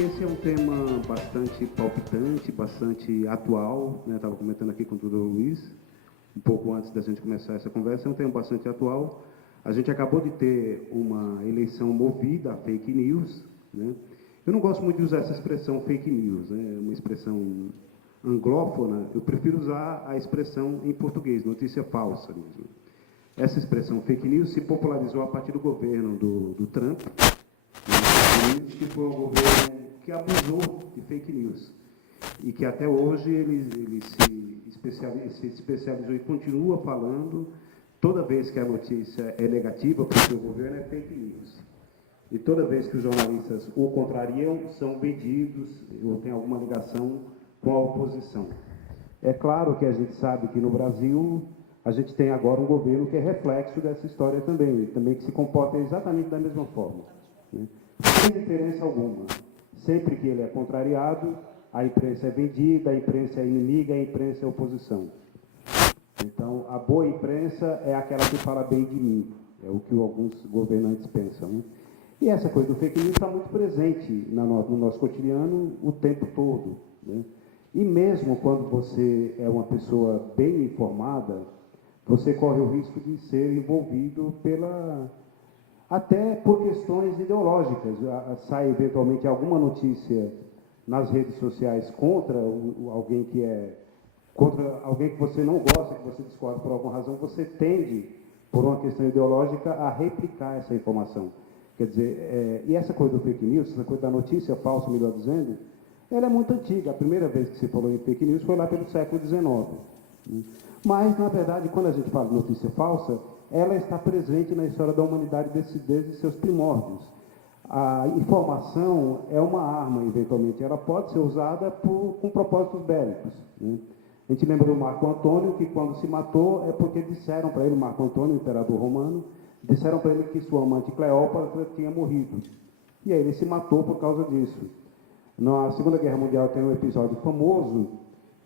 esse é um tema bastante palpitante, bastante atual, né? Estava comentando aqui com o doutor Luiz, um pouco antes da gente começar essa conversa, é um tema bastante atual. A gente acabou de ter uma eleição movida a fake news, né? Eu não gosto muito de usar essa expressão fake news, né? É uma expressão anglófona, eu prefiro usar a expressão em português, notícia falsa mesmo. Essa expressão fake news se popularizou a partir do governo do Trump, que foi um governo que abusou de fake news e que até hoje ele se especializou e continua falando, toda vez que a notícia é negativa para o seu governo, é fake news. E toda vez que os jornalistas o contrariam, são vendidos ou tem alguma ligação com a oposição. É claro que a gente sabe que no Brasil a gente tem agora um governo que é reflexo dessa história também que se comporta exatamente da mesma forma, né? Sem diferença alguma. Sempre que ele é contrariado, a imprensa é vendida, a imprensa é inimiga, a imprensa é oposição. Então, a boa imprensa é aquela que fala bem de mim, é o que alguns governantes pensam, né? E essa coisa do fake news está muito presente no nosso cotidiano o tempo todo, né? E mesmo quando você é uma pessoa bem informada, você corre o risco de ser envolvido até por questões ideológicas. Sai eventualmente alguma notícia nas redes sociais contra alguém que você não gosta, que você discorda por alguma razão, você tende, por uma questão ideológica, a replicar essa informação. Quer dizer, e essa coisa do fake news, essa coisa da notícia falsa, melhor dizendo, ela é muito antiga. A primeira vez que se falou em fake news foi lá pelo século XIX. Mas, na verdade, quando a gente fala de notícia falsa, ela está presente na história da humanidade desde seus primórdios. A informação é uma arma, eventualmente. Ela pode ser usada com propósitos bélicos, né? A gente lembra do Marco Antônio, que quando se matou é porque disseram para ele, Marco Antônio, imperador romano, disseram para ele que sua amante Cleópatra tinha morrido. E aí ele se matou por causa disso. Na Segunda Guerra Mundial tem um episódio famoso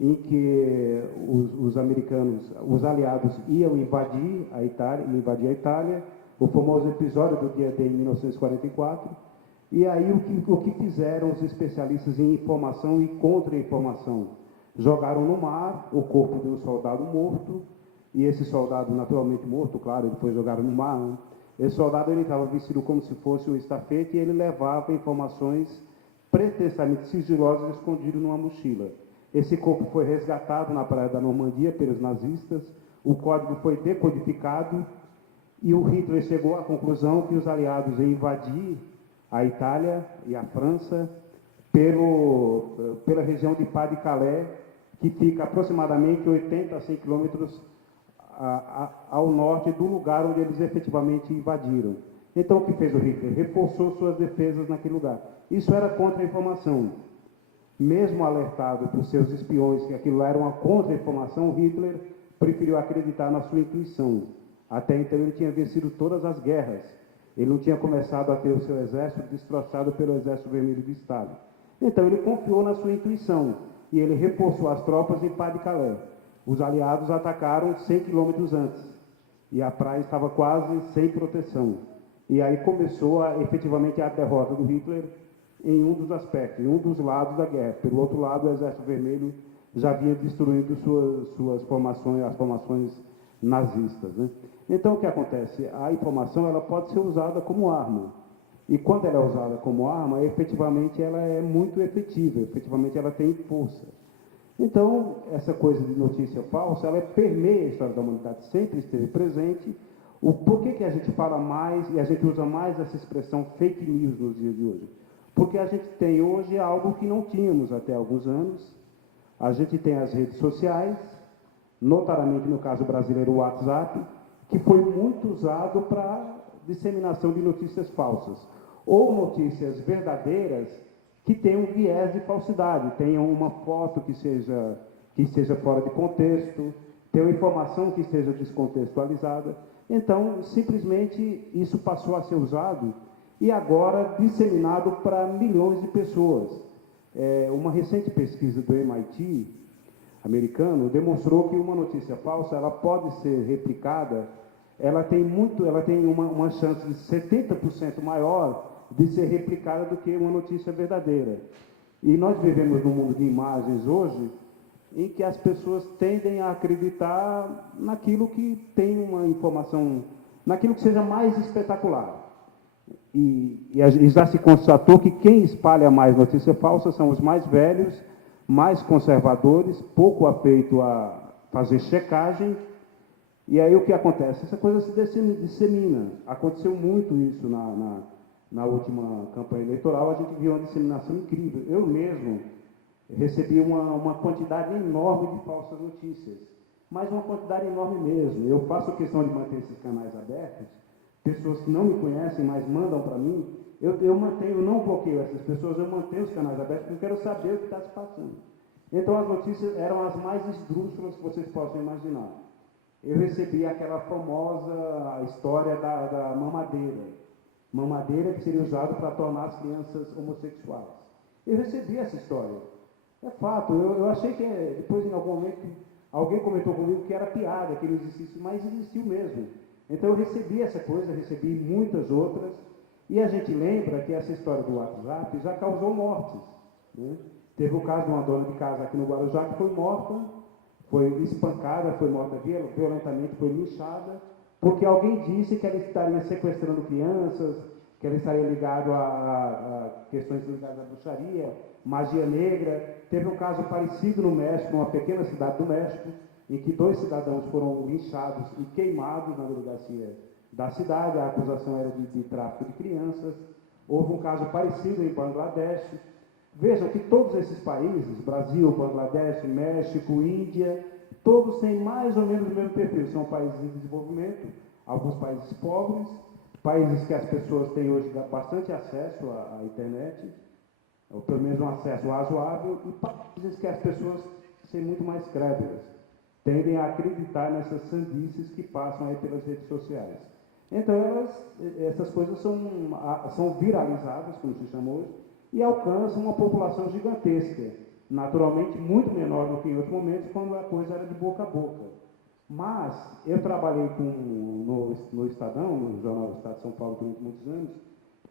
em que os americanos, os aliados, iam invadir a Itália, o famoso episódio do dia D em 1944, e aí o que fizeram os especialistas em informação e contra-informação? Jogaram no mar o corpo de um soldado morto, e esse soldado, naturalmente morto, claro, ele foi jogado no mar, né? Esse soldado estava vestido como se fosse um estafete, e ele levava informações pretensamente sigilosas escondidas numa mochila. Esse corpo foi resgatado na praia da Normandia pelos nazistas, o código foi decodificado e o Hitler chegou à conclusão que os aliados iam invadir a Itália e a França pela região de Pas-de-Calais, que fica aproximadamente 80 a 100 quilômetros ao norte do lugar onde eles efetivamente invadiram. Então, o que fez o Hitler? Reforçou suas defesas naquele lugar. Isso era contra-informação. Mesmo alertado por seus espiões que aquilo era uma contra-informação, Hitler preferiu acreditar na sua intuição. Até então ele tinha vencido todas as guerras. Ele não tinha começado a ter o seu exército destroçado pelo Exército Vermelho de Stalin. Então ele confiou na sua intuição e ele reforçou as tropas em Pas-de-Calais. Os aliados atacaram 100 quilômetros antes e a praia estava quase sem proteção. E aí começou efetivamente a derrota do Hitler em um dos aspectos, em um dos lados da guerra. Pelo outro lado, o Exército Vermelho já havia destruído suas formações, as formações nazistas, né? Então, o que acontece? A informação ela pode ser usada como arma. E quando ela é usada como arma, efetivamente ela é muito efetiva, efetivamente ela tem força. Então, essa coisa de notícia falsa, ela permeia a história da humanidade, sempre esteve presente. Por que a gente fala mais e a gente usa mais essa expressão fake news nos dias de hoje? Porque a gente tem hoje algo que não tínhamos até alguns anos. A gente tem as redes sociais, notadamente no caso brasileiro o WhatsApp, que foi muito usado para disseminação de notícias falsas, ou notícias verdadeiras que tenham viés de falsidade, tenham uma foto que seja fora de contexto, tenham informação que seja descontextualizada. Então, simplesmente, isso passou a ser usado e agora disseminado para milhões de pessoas. Uma recente pesquisa do MIT, americano, demonstrou que uma notícia falsa ela pode ser replicada, ela tem uma chance de 70% maior de ser replicada do que uma notícia verdadeira. E nós vivemos num mundo de imagens hoje, em que as pessoas tendem a acreditar naquilo que tem uma informação, naquilo que seja mais espetacular. E já se constatou que quem espalha mais notícia falsa são os mais velhos, mais conservadores, pouco afeito a fazer checagem. E aí o que acontece? Essa coisa se dissemina. Aconteceu muito isso na última campanha eleitoral, a gente viu uma disseminação incrível. Eu mesmo recebi uma quantidade enorme de falsas notícias, mas uma quantidade enorme mesmo. Eu faço questão de manter esses canais abertos, pessoas que não me conhecem, mas mandam para mim, eu mantenho, não bloqueio essas pessoas, eu mantenho os canais abertos, porque eu quero saber o que está se passando. Então, as notícias eram as mais esdrúxulas que vocês possam imaginar. Eu recebi aquela famosa história da mamadeira que seria usada para tornar as crianças homossexuais. Eu recebi essa história. É fato, eu achei que depois, em algum momento, alguém comentou comigo que era piada, que não existisse, mas existiu mesmo. Então, eu recebi essa coisa, recebi muitas outras, e a gente lembra que essa história do WhatsApp já causou mortes, né? Teve o caso de uma dona de casa aqui no Guarujá que foi morta, foi espancada, foi morta violentamente, foi linchada, porque alguém disse que ela estaria sequestrando crianças, que ela estaria ligada a questões ligadas à bruxaria, magia negra. Teve um caso parecido no México, numa pequena cidade do México, em que 2 cidadãos foram linchados e queimados na delegacia da cidade. A acusação era de tráfico de crianças. Houve um caso parecido em Bangladesh. Vejam que todos esses países, Brasil, Bangladesh, México, Índia, todos têm mais ou menos o mesmo perfil. São países em desenvolvimento, alguns países pobres, países que as pessoas têm hoje bastante acesso à internet, ou pelo menos um acesso razoável, e países que as pessoas são muito mais crédulas, tendem a acreditar nessas sandices que passam aí pelas redes sociais. Então, essas coisas são viralizadas, como se chama hoje, e alcançam uma população gigantesca, naturalmente muito menor do que em outros momentos, quando a coisa era de boca a boca. Mas eu trabalhei no Estadão, no Jornal do Estado de São Paulo, durante muitos anos,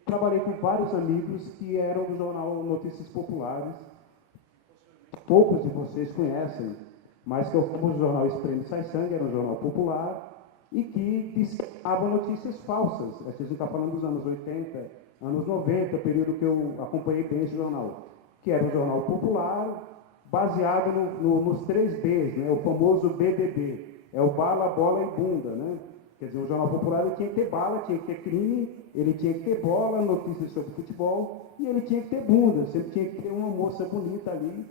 trabalhei com vários amigos que eram do jornal Notícias Populares, poucos de vocês conhecem, mas que eu fui no jornal Espreme Sai Sangue, era um jornal popular, e que disseminavam notícias falsas. A gente está falando dos anos 80, anos 90, período que eu acompanhei bem esse jornal, que era um jornal popular, baseado nos 3 Bs, né? O famoso BBB, é o bala, bola e bunda, né? Quer dizer, o jornal popular ele tinha que ter bala, tinha que ter crime, ele tinha que ter bola, notícias sobre futebol, e ele tinha que ter bunda, sempre tinha que ter uma moça bonita ali,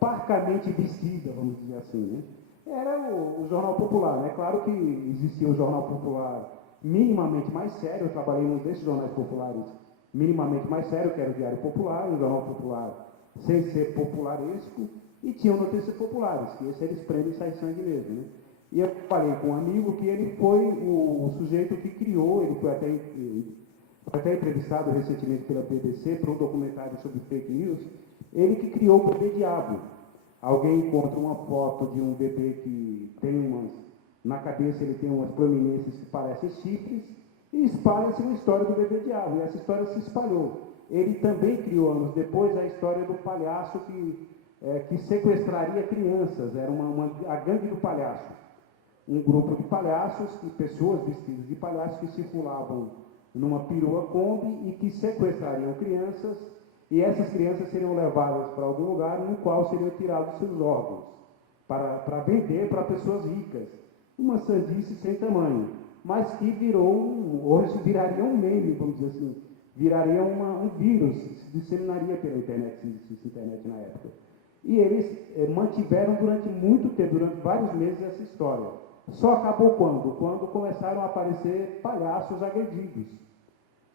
parcamente vestida, vamos dizer assim, né? Era o jornal popular, né? Claro que existia o jornal popular minimamente mais sério, eu trabalhei num desses jornais populares minimamente mais sério, que era o Diário Popular, um jornal popular sem ser popularesco, e tinham notícias populares, que esse eles prendem e sai sangue mesmo, né? E eu falei com um amigo que ele foi o sujeito que criou, ele foi até entrevistado recentemente pela BBC para um documentário sobre fake news, ele que criou o bebê diabo. Alguém encontra uma foto de um bebê que tem na cabeça ele tem umas prominências que parecem chifres, e espalha-se uma história do bebê diabo, e essa história se espalhou. Ele também criou, anos depois, a história do palhaço que sequestraria crianças, era a gangue do palhaço. Um grupo de palhaços, pessoas vestidas de palhaços que circulavam numa perua Kombi e que sequestrariam crianças, e essas crianças seriam levadas para algum lugar no qual seriam tirados seus órgãos, para vender para pessoas ricas. Uma sandice sem tamanho, mas que hoje viraria um meme, vamos dizer assim, viraria um vírus, se disseminaria pela internet, se existisse internet na época. E eles mantiveram durante muito tempo, durante vários meses, essa história. Só acabou quando? Quando começaram a aparecer palhaços agredidos.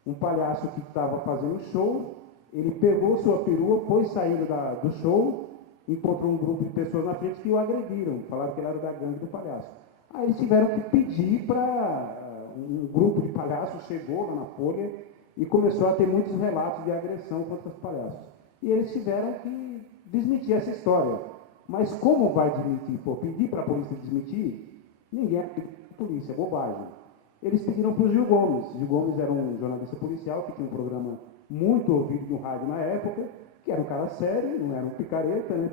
Um palhaço que estava fazendo show, ele pegou sua perua, foi saindo do show, encontrou um grupo de pessoas na frente que o agrediram, falaram que ele era da gangue do palhaço. Aí eles tiveram que pedir para um grupo de palhaços, chegou lá na Folha e começou a ter muitos relatos de agressão contra os palhaços. E eles tiveram que desmentir essa história. Mas como vai desmentir? Pedir para a polícia desmentir? Ninguém acredita na polícia, é bobagem. eles pediram para o Gil Gomes. Gil Gomes era um jornalista policial que tinha um programa muito ouvido no rádio na época, que era um cara sério, não era um picareta, né?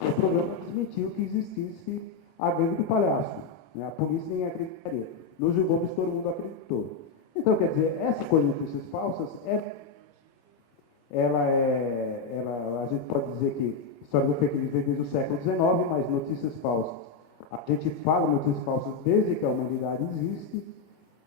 O programa desmentiu que existisse a gangue do palhaço, né? A polícia nem acreditaria. No Gil Gomes todo mundo acreditou. Então, quer dizer, essa coisa de notícias falsas a gente pode dizer que a história do fake news vem desde o século XIX, mas notícias falsas, a gente fala notícias falsas desde que a humanidade existe,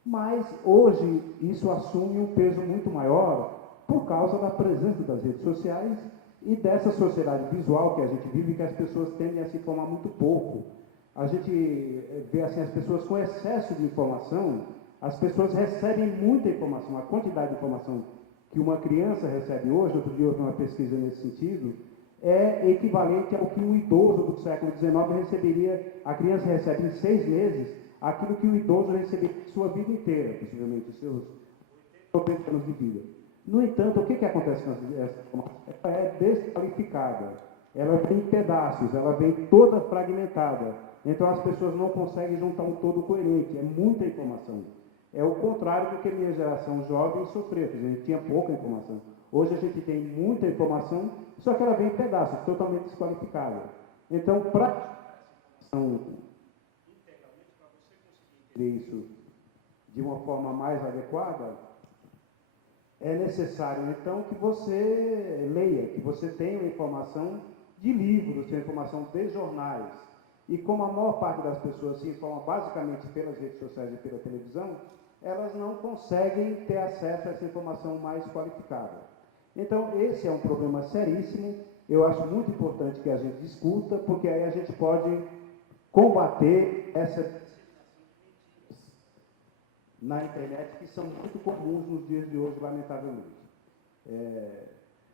mas hoje isso assume um peso muito maior por causa da presença das redes sociais e dessa sociedade visual que a gente vive, que as pessoas tendem a se informar muito pouco. A gente vê assim, as pessoas com excesso de informação, as pessoas recebem muita informação, a quantidade de informação que uma criança recebe hoje, outro dia houve uma pesquisa nesse sentido, é equivalente ao que um idoso do século XIX receberia. A criança recebe em 6 meses aquilo que o idoso receberia sua vida inteira, possivelmente, os seus 80 anos de vida. No entanto, o que acontece com essa informação? Ela é desqualificada, ela vem em pedaços, ela vem toda fragmentada. Então as pessoas não conseguem juntar um todo coerente, é muita informação. É o contrário do que a minha geração jovem sofreu, a gente tinha pouca informação. Hoje a gente tem muita informação, só que ela vem em pedaços, totalmente desqualificada. Então, para isso de uma forma mais adequada, é necessário, então, que você leia, que você tenha informação de livros, tenha informação de jornais. E como a maior parte das pessoas se informa basicamente pelas redes sociais e pela televisão, elas não conseguem ter acesso a essa informação mais qualificada. Então, esse é um problema seríssimo, eu acho muito importante que a gente discuta, porque aí a gente pode combater essa na internet, que são muito comuns nos dias de hoje, lamentavelmente.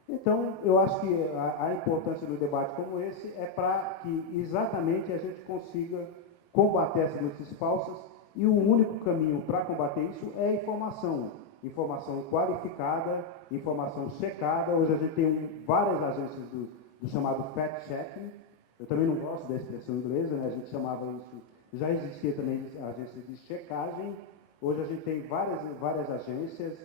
Então, eu acho que a importância do debate como esse é para que exatamente a gente consiga combater essas notícias falsas, e o único caminho para combater isso é a informação. Informação qualificada, informação checada. Hoje a gente tem várias agências do chamado fact-checking. Eu também não gosto da expressão inglesa, né? A gente chamava isso, já existia também agências de checagem. Hoje a gente tem várias agências,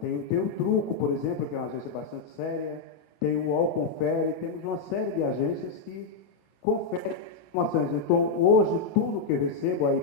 tem o Truco, por exemplo, que é uma agência bastante séria, tem o UOL Confere, temos uma série de agências que conferem informações. Então, hoje, tudo que eu recebo aí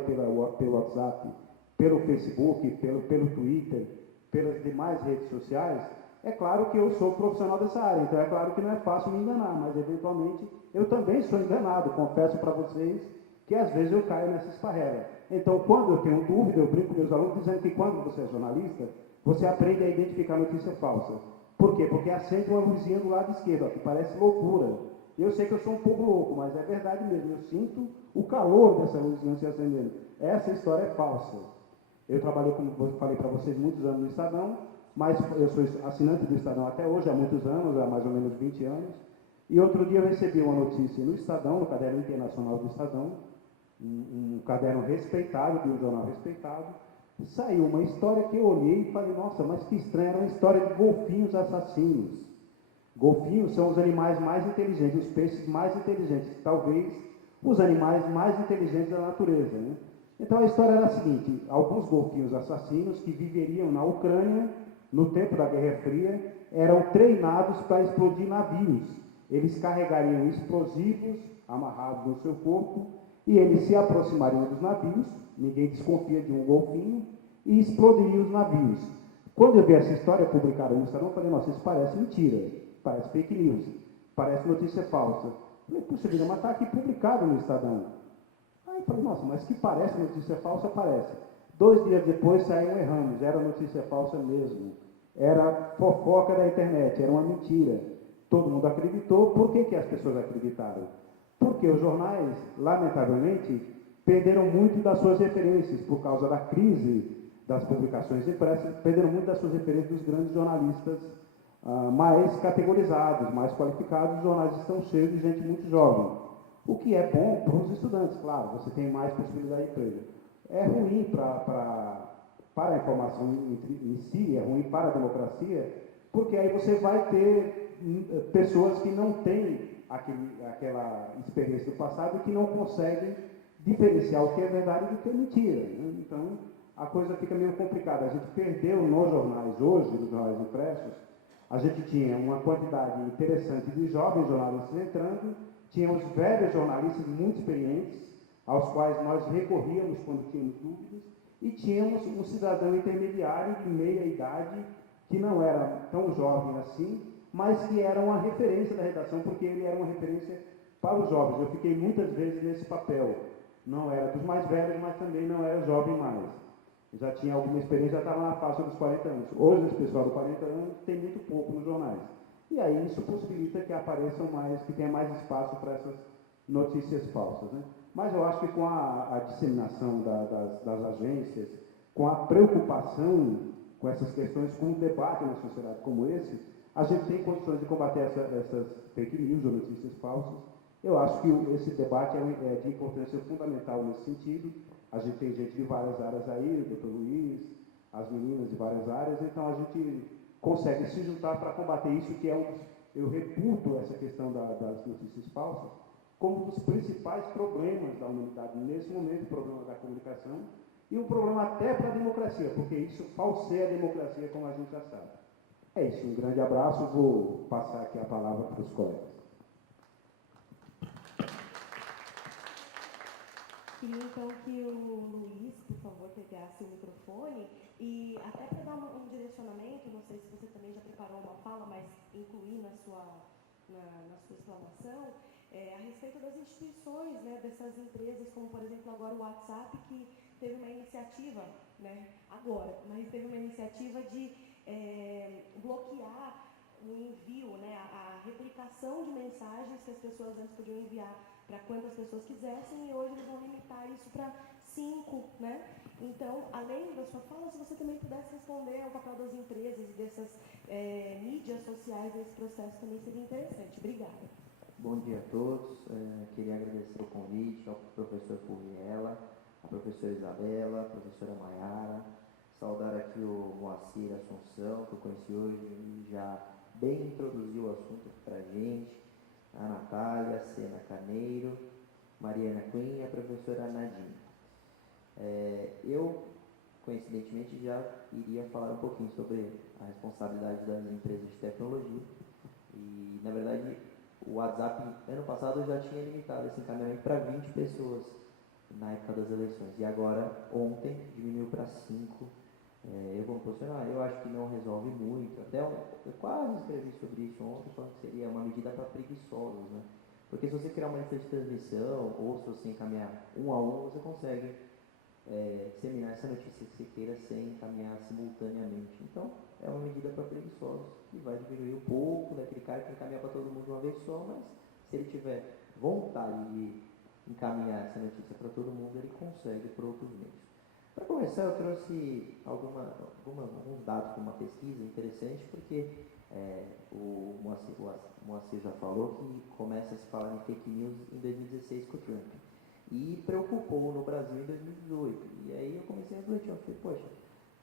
pelo WhatsApp, pelo Facebook, pelo Twitter, pelas demais redes sociais, é claro que eu sou profissional dessa área, então é claro que não é fácil me enganar, mas eventualmente eu também sou enganado, confesso para vocês que às vezes eu caio nessa esparrela. Então, quando eu tenho dúvida, eu brinco com meus alunos dizendo que quando você é jornalista, você aprende a identificar notícia falsa. Por quê? Porque acende uma luzinha do lado esquerdo, ó, que parece loucura. Eu sei que eu sou um pouco louco, mas é verdade mesmo. Eu sinto o calor dessa luzinha se acendendo. Essa história é falsa. Eu trabalhei, como eu falei para vocês, muitos anos no Estadão, mas eu sou assinante do Estadão até hoje, há muitos anos, há mais ou menos 20 anos. E outro dia eu recebi uma notícia no Estadão, no Caderno Internacional do Estadão, um caderno respeitado, de um jornal respeitado, saiu uma história que eu olhei e falei, nossa, mas que estranha, era uma história de golfinhos assassinos. Golfinhos são os animais mais inteligentes, os peixes mais inteligentes, talvez os animais mais inteligentes da natureza, né? Então a história era a seguinte, alguns golfinhos assassinos que viveriam na Ucrânia, no tempo da Guerra Fria, eram treinados para explodir navios. Eles carregariam explosivos amarrados no seu corpo, e eles se aproximariam dos navios, ninguém desconfia de um golfinho, e explodiriam os navios. Quando eu vi essa história publicada no Estadão, eu falei, nossa, isso parece mentira, parece fake news, parece notícia falsa. Eu falei, puxa vida, mas está aqui publicado no Estadão. Aí eu falei, nossa, mas que parece notícia falsa, parece. 2 dias depois saiu um erramos, era notícia falsa mesmo. Era fofoca da internet, era uma mentira. Todo mundo acreditou. Por que as pessoas acreditaram? Porque os jornais, lamentavelmente, perderam muito das suas referências por causa da crise das publicações impressas, perderam muito das suas referências dos grandes jornalistas mais categorizados, mais qualificados. Os jornais estão cheios de gente muito jovem, o que é bom para os estudantes, claro, você tem mais possibilidade de emprego. É ruim para a informação em si, é ruim para a democracia, porque aí você vai ter pessoas que não têm aquela experiência do passado e que não conseguem diferenciar o que é verdade do que é mentira. Né? Então, a coisa fica meio complicada. A gente perdeu nos jornais hoje, nos jornais impressos, a gente tinha uma quantidade interessante de jovens jornalistas entrando, tinha os velhos jornalistas muito experientes, aos quais nós recorríamos quando tínhamos dúvidas, e tínhamos um cidadão intermediário de meia idade, que não era tão jovem assim, mas que era uma referência da redação, porque ele era uma referência para os jovens. Eu fiquei muitas vezes nesse papel. Não era dos mais velhos, mas também não era jovem mais. Já tinha alguma experiência, já estava na faixa dos 40 anos. Hoje, esse pessoal de 40 anos tem muito pouco nos jornais. E aí isso possibilita que apareçam mais, que tenha mais espaço para essas notícias falsas. Né? Mas eu acho que com a disseminação das agências, com a preocupação com essas questões, com um debate na sociedade como esse, a gente tem condições de combater essas fake news ou notícias falsas. Eu acho que esse debate é de importância fundamental nesse sentido. A gente tem gente de várias áreas aí, o Dr. Luiz, as meninas de várias áreas, então a gente consegue se juntar para combater isso, que é eu reputo essa questão das notícias falsas como um dos principais problemas da humanidade nesse momento, o problema da comunicação, e um problema até para a democracia, porque isso falseia a democracia, como a gente já sabe. É isso, um grande abraço, vou passar aqui a palavra para os colegas. Queria então que o Luiz, por favor, pegasse o microfone e até para dar um direcionamento, não sei se você também já preparou uma fala, mas incluir na sua explanação, a respeito das instituições, né, dessas empresas, como por exemplo agora o WhatsApp, que teve uma iniciativa, né, agora, mas teve uma iniciativa de bloquear o envio, né, a replicação de mensagens que as pessoas antes podiam enviar para quantas pessoas quisessem, e hoje eles vão limitar isso para 5, né? Então, além da sua fala, se você também pudesse responder ao papel das empresas e dessas mídias sociais nesse processo, também seria interessante. Obrigada. Bom dia a todos. Queria agradecer o convite ao professor Fulviela, à professora Isabela, à professora Maiara, saudar aqui o Moacir Assunção, que eu conheci hoje e já bem introduziu o assunto para a gente, a Natália, a Sena Carneiro, Mariana Quinn e a professora Nadine. Eu, coincidentemente, já iria falar um pouquinho sobre a responsabilidade das empresas de tecnologia e, na verdade, o WhatsApp, ano passado, já tinha limitado esse encaminhamento para 20 pessoas na época das eleições. E agora, ontem, diminuiu para 5. Eu como profissional, eu acho que não resolve muito. Até eu quase escrevi sobre isso ontem, falando que seria uma medida para preguiçosos, né? Porque se você criar uma lista de transmissão, ou se você encaminhar um a um, você consegue disseminar essa notícia que você queira sem encaminhar simultaneamente. Então, é uma medida para preguiçosos, que vai diminuir um pouco daquele cara que encaminhar para todo mundo de uma vez só, mas se ele tiver vontade de encaminhar essa notícia para todo mundo, ele consegue por outros meios. Para começar, eu trouxe alguns dados de uma pesquisa interessante, porque o Moacir já falou que começa a se falar em fake news em 2016 com o Trump. E preocupou no Brasil em 2018. E aí eu comecei a refletir, eu falei, poxa,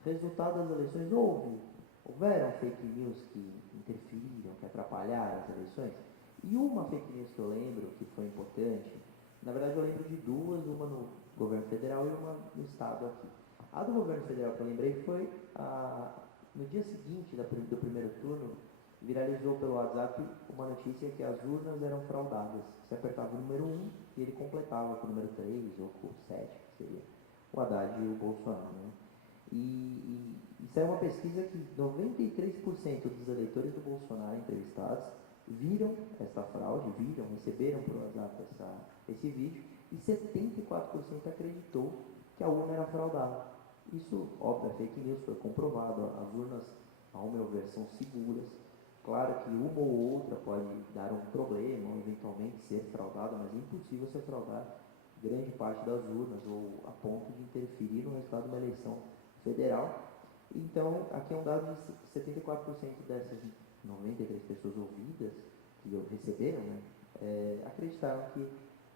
resultado das eleições houveram fake news que interferiram, que atrapalharam as eleições? E uma fake news que eu lembro que foi importante, na verdade eu lembro de duas, uma no governo federal e uma no estado aqui. A do governo federal que eu lembrei foi no dia seguinte do primeiro turno, viralizou pelo WhatsApp uma notícia que as urnas eram fraudadas. Você apertava o número 1 e ele completava com o número 3 ou com o 7, que seria o Haddad e o Bolsonaro. Né? E isso é uma pesquisa que 93% dos eleitores do Bolsonaro entrevistados viram essa fraude, receberam por WhatsApp esse vídeo, e 74% acreditou que a urna era fraudada. Isso, óbvio, é fake news, foi comprovado. As urnas, ao meu ver, são seguras. Claro que uma ou outra pode dar um problema, ou eventualmente ser fraudada, mas é impossível você fraudar grande parte das urnas, ou a ponto de interferir no resultado de uma eleição federal. Então, aqui é um dado de 74% dessas 93 pessoas ouvidas, que receberam, né, acreditaram que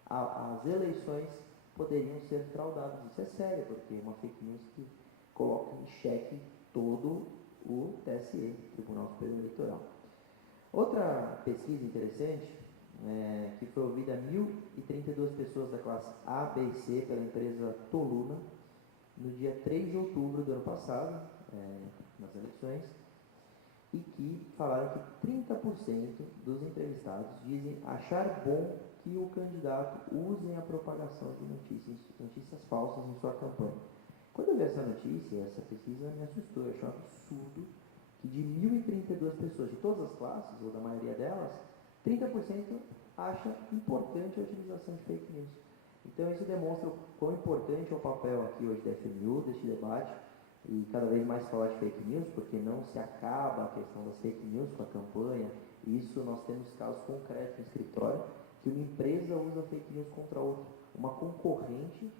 as eleições poderiam ser fraudadas. Isso é sério, porque é uma fake news que coloca em xeque todo o TSE, Tribunal Superior Eleitoral. Outra pesquisa interessante, que foi ouvida 1.032 pessoas da classe A, B e C pela empresa Toluna no dia 3 de outubro do ano passado, nas eleições, e que falaram que 30% dos entrevistados dizem achar bom que o candidato use a propagação de notícias falsas em sua campanha. Quando eu vi essa notícia, essa pesquisa me assustou, eu achei um absurdo que de 1.032 pessoas de todas as classes, ou da maioria delas, 30% acha importante a utilização de fake news. Então isso demonstra o quão importante é o papel aqui hoje da FMU, deste debate, e cada vez mais falar de fake news, porque não se acaba a questão das fake news com a campanha. Isso nós temos casos concretos no escritório, que uma empresa usa fake news contra outra, uma concorrente.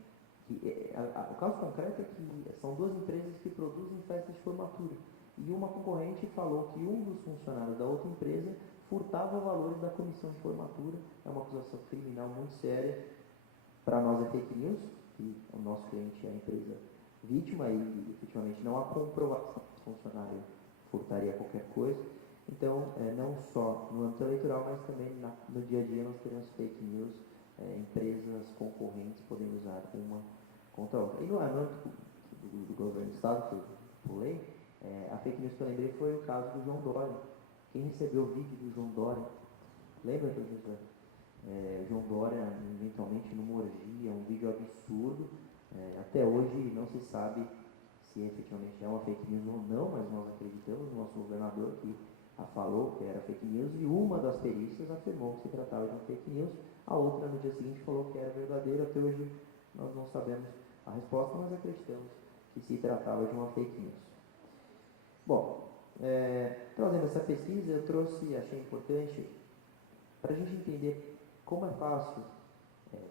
O caso concreto é que são duas empresas que produzem festas de formatura, e uma concorrente falou que um dos funcionários da outra empresa furtava valores da comissão de formatura. É uma acusação criminal muito séria. Para nós é fake news, que o nosso cliente é a empresa vítima e efetivamente não há comprovação que o funcionário furtaria qualquer coisa. Então, não só no âmbito eleitoral, mas também no dia a dia nós teremos fake news, empresas concorrentes podendo usar uma contra a outra. E no âmbito do governo do Estado, que eu pulei, a fake news que eu lembrei foi o caso do João Dória. Quem recebeu o vídeo do João Dória? Lembra, professor? João Dória, eventualmente numa orgia, um vídeo absurdo. Até hoje não se sabe se efetivamente é uma fake news ou não, mas nós acreditamos no nosso governador que falou que era fake news, e uma das perícias afirmou que se tratava de uma fake news, a outra no dia seguinte falou que era verdadeira. Até hoje nós não sabemos a resposta, mas acreditamos que se tratava de uma fake news. Bom, trazendo essa pesquisa, eu trouxe, achei importante, para a gente entender como é fácil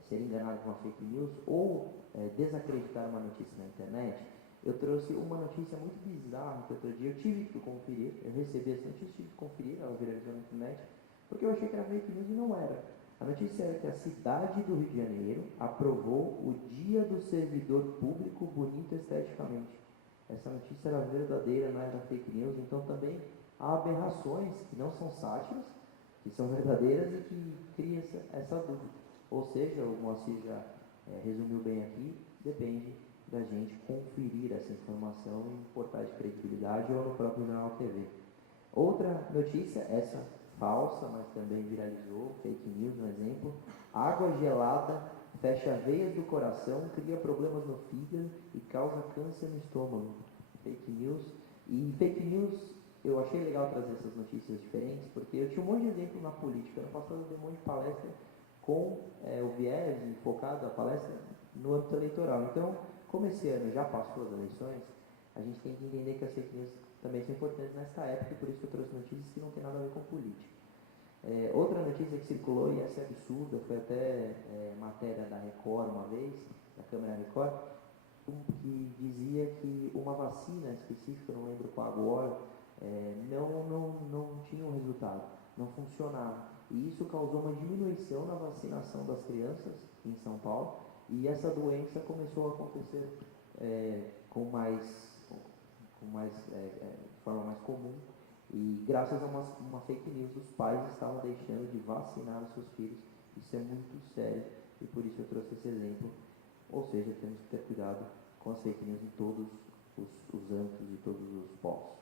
ser enganado com uma fake news ou desacreditar uma notícia na internet. Eu trouxe uma notícia muito bizarra que outro dia eu tive que conferir. Eu recebi essa notícia, tive que conferir, ela viralizou na internet, porque eu achei que era fake news e não era. A notícia era que a cidade do Rio de Janeiro aprovou o Dia do Servidor Público bonito esteticamente. Essa notícia era verdadeira, não era fake news. Então também há aberrações que não são sátiras, que são verdadeiras e que criam essa dúvida. Ou seja, o Moacir já resumiu bem aqui, depende da gente conferir essa informação em portais de credibilidade ou no próprio Jornal TV. Outra notícia, essa falsa, mas também viralizou, fake news, um exemplo: água gelada fecha veias do coração, cria problemas no fígado e causa câncer no estômago. Fake news. E fake news, eu achei legal trazer essas notícias diferentes, porque eu tinha um monte de exemplo na política. Ano passado eu dei um monte de palestra com o viés focado a palestra no âmbito eleitoral. Então, como esse ano já passou as eleições, a gente tem que entender que as fake news também são importantes nesta época, e por isso que eu trouxe notícias que não tem nada a ver com política. Outra notícia que circulou, e essa é absurda, foi até matéria da Record uma vez, da Câmara Record, que dizia que uma vacina específica, não lembro qual agora, não tinha um resultado, não funcionava. E isso causou uma diminuição na vacinação das crianças em São Paulo, e essa doença começou a acontecer de forma mais comum, e graças a uma fake news, os pais estavam deixando de vacinar os seus filhos. Isso é muito sério, e por isso eu trouxe esse exemplo. Ou seja, temos que ter cuidado com as fake news em todos os âmbitos e todos os polos.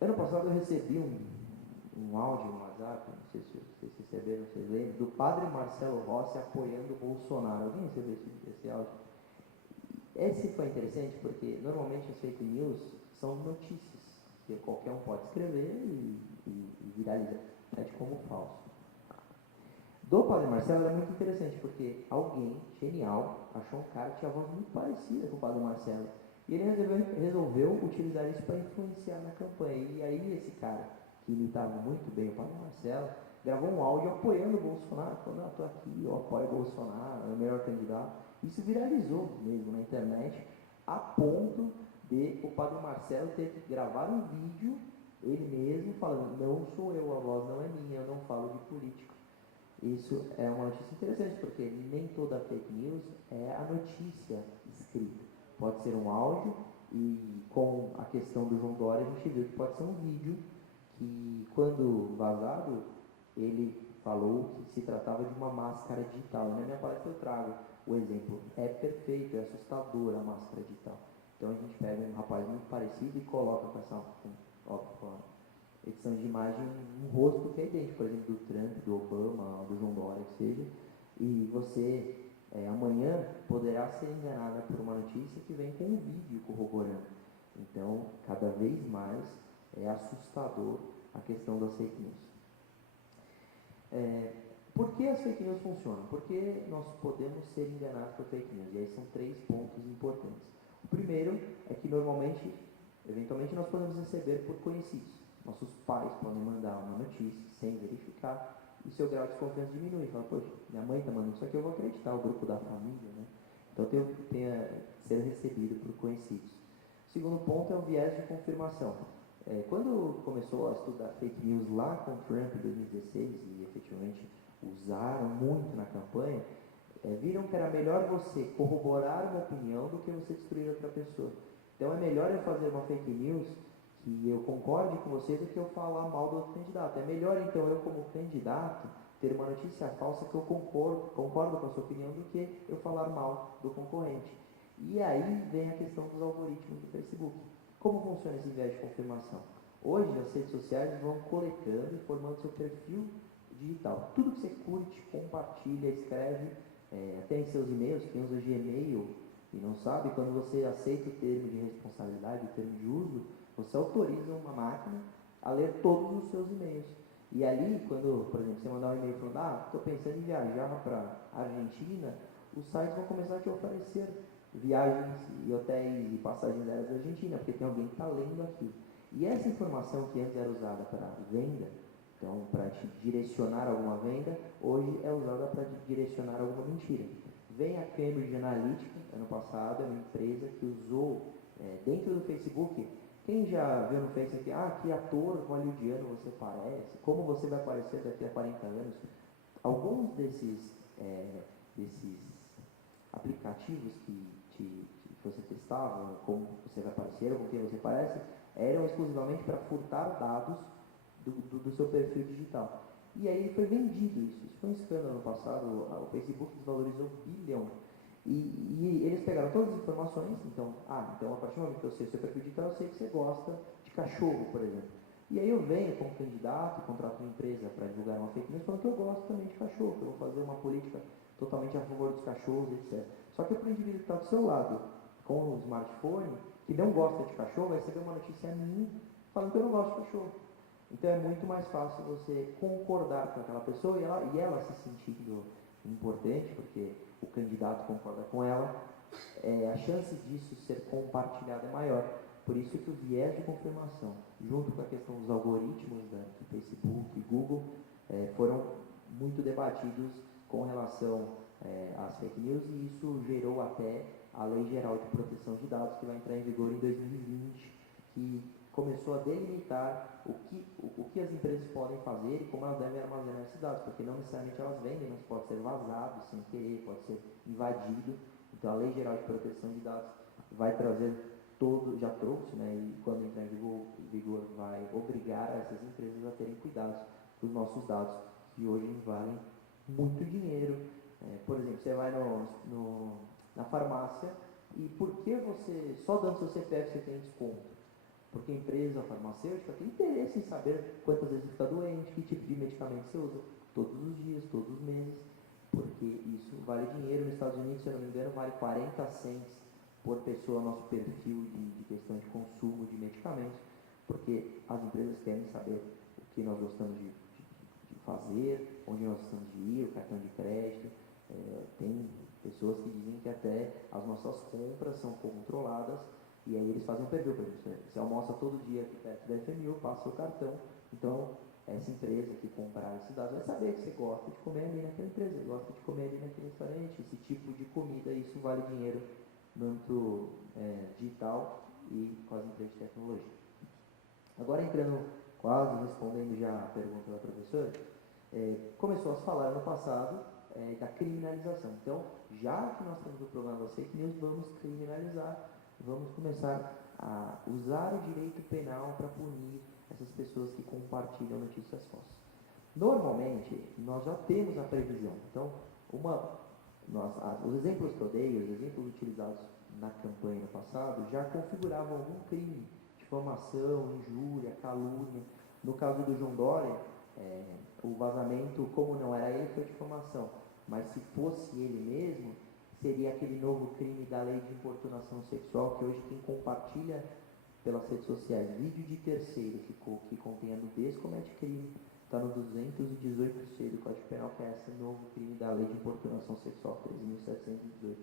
Ano passado eu recebi um áudio no WhatsApp, não sei se vocês receberam, vocês lembram, do padre Marcelo Rossi apoiando o Bolsonaro. Alguém recebeu esse áudio? Esse foi interessante porque normalmente as fake news são notícias que qualquer um pode escrever e viralizar como falso. Do padre Marcelo era muito interessante porque alguém genial achou um cara que tinha voz muito parecida com o padre Marcelo, e ele resolveu utilizar isso para influenciar na campanha. E aí esse cara, que imitava muito bem o padre Marcelo, gravou um áudio apoiando o Bolsonaro, falando: estou aqui, eu apoio o Bolsonaro, é o melhor candidato. Isso viralizou mesmo na internet, a ponto de o padre Marcelo ter que gravar um vídeo, ele mesmo, falando: não sou eu, a voz não é minha, eu não falo de política. Isso é uma notícia interessante, porque nem toda fake news é a notícia escrita. Pode ser um áudio, e com a questão do João Dória, a gente viu que pode ser um vídeo que, quando vazado, ele falou que se tratava de uma máscara digital. Na minha palestra eu trago o exemplo. É perfeito, é assustador a máscara digital. Então a gente pega um rapaz muito parecido e coloca com essa com a edição de imagem um rosto que é idêntico, por exemplo, do Trump, do Obama, do João Dória, que seja, e você amanhã poderá ser enganada por uma notícia que vem com um vídeo corroborando. Então, cada vez mais é assustador a questão das fake news. Por que as fake news funcionam? Porque nós podemos ser enganados por fake news. E aí são 3 pontos importantes. O primeiro é que normalmente, eventualmente, nós podemos receber por conhecidos. Nossos pais podem mandar uma notícia sem verificar e seu grau de desconfiança diminui. Fala, poxa, minha mãe está mandando isso aqui, eu vou acreditar, o grupo da família, né? Então tem a ser recebido por conhecidos. O segundo ponto é o viés de confirmação. Quando começou a estudar fake news lá com Trump em 2016 e efetivamente usaram muito na campanha, viram que era melhor você corroborar uma opinião do que você destruir outra pessoa. Então é melhor eu fazer uma fake news que eu concorde com você do que eu falar mal do outro candidato. É melhor então eu como candidato ter uma notícia falsa que eu concordo com a sua opinião do que eu falar mal do concorrente. E aí vem a questão dos algoritmos do Facebook. Como funciona esse viés de confirmação? Hoje as redes sociais vão coletando e formando seu perfil digital. Tudo que você curte, compartilha, escreve, até em seus e-mails, quem usa Gmail e não sabe, quando você aceita o termo de responsabilidade, o termo de uso, você autoriza uma máquina a ler todos os seus e-mails. E ali, quando, por exemplo, você mandar um e-mail falando, estou pensando em viajar para a Argentina, os sites vão começar a te oferecer viagens e hotéis e passagens aéreas da Argentina, porque tem alguém que está lendo aquilo. E essa informação que antes era usada para venda, então para te direcionar alguma venda, hoje é usada para te direcionar alguma mentira. Vem a Cambridge Analytica, ano passado, é uma empresa que usou dentro do Facebook. Quem já viu no Facebook, que ator hollywoodiano você parece, como você vai aparecer daqui a 40 anos? Alguns desses aplicativos que você testava, como você vai aparecer, ou com quem você parece, eram exclusivamente para furtar dados do seu perfil digital. E aí foi vendido isso. Isso foi um escândalo no passado. O Facebook desvalorizou 1 bilhão. E eles pegaram todas as informações. Então a partir do momento que eu sei o seu perfil digital, eu sei que você gosta de cachorro, por exemplo. E aí eu venho como candidato, contrato uma empresa para divulgar uma fake news, falando que eu gosto também de cachorro, que eu vou fazer uma política totalmente a favor dos cachorros, etc. Só que para o indivíduo que está do seu lado, com o smartphone, que não gosta de cachorro, vai receber uma notícia minha falando que eu não gosto de cachorro. Então é muito mais fácil você concordar com aquela pessoa e ela se sentindo importante, porque o candidato concorda com ela, a chance disso ser compartilhada é maior. Por isso que o viés de confirmação, junto com a questão dos algoritmos do Facebook e Google, foram muito debatidos com relação às fake news, e isso gerou até a Lei Geral de Proteção de Dados, que vai entrar em vigor em 2020, que começou a delimitar o que as empresas podem fazer e como elas devem armazenar esses dados, porque não necessariamente elas vendem, mas pode ser vazado sem querer, pode ser invadido. Então a Lei Geral de Proteção de Dados vai trazer já trouxe, né, e quando entrar em vigor vai obrigar essas empresas a terem cuidado com os nossos dados, que hoje valem muito dinheiro. Por exemplo, você vai na farmácia e por que você, só dando seu CPF você tem desconto? Porque a empresa farmacêutica tem interesse em saber quantas vezes você fica doente, que tipo de medicamento você usa, todos os dias, todos os meses, porque isso vale dinheiro. Nos Estados Unidos, se eu não me engano, vale 40 cents por pessoa nosso perfil de questão de consumo de medicamentos, porque as empresas querem saber o que nós gostamos de fazer, onde nós gostamos de ir, o cartão de crédito. Tem pessoas que dizem que até as nossas compras são controladas, e aí eles fazem um perfil, por exemplo, você almoça todo dia aqui perto da FMU, passa o cartão, então essa empresa que comprar esses dados vai saber que você gosta de comer ali naquela empresa, gosta de comer ali naquele restaurante, esse tipo de comida, isso vale dinheiro no âmbito digital e com as empresas de tecnologia. Agora entrando, quase respondendo já a pergunta da professora, começou a se falar no passado da criminalização. Então, já que nós temos o problema das fake news, vamos criminalizar, vamos começar a usar o direito penal para punir essas pessoas que compartilham notícias falsas. Normalmente, nós já temos a previsão. Então, os exemplos que eu dei, os exemplos utilizados na campanha no passado, já configuravam algum crime, difamação, injúria, calúnia. No caso do João Dória, o vazamento, como não era ele, foi difamação. Mas se fosse ele mesmo, seria aquele novo crime da lei de importunação sexual, que hoje quem compartilha pelas redes sociais vídeo de terceiro que contém a nudez comete crime. Está no 218C do Código Penal, que é esse novo crime da lei de importunação sexual, 13.718.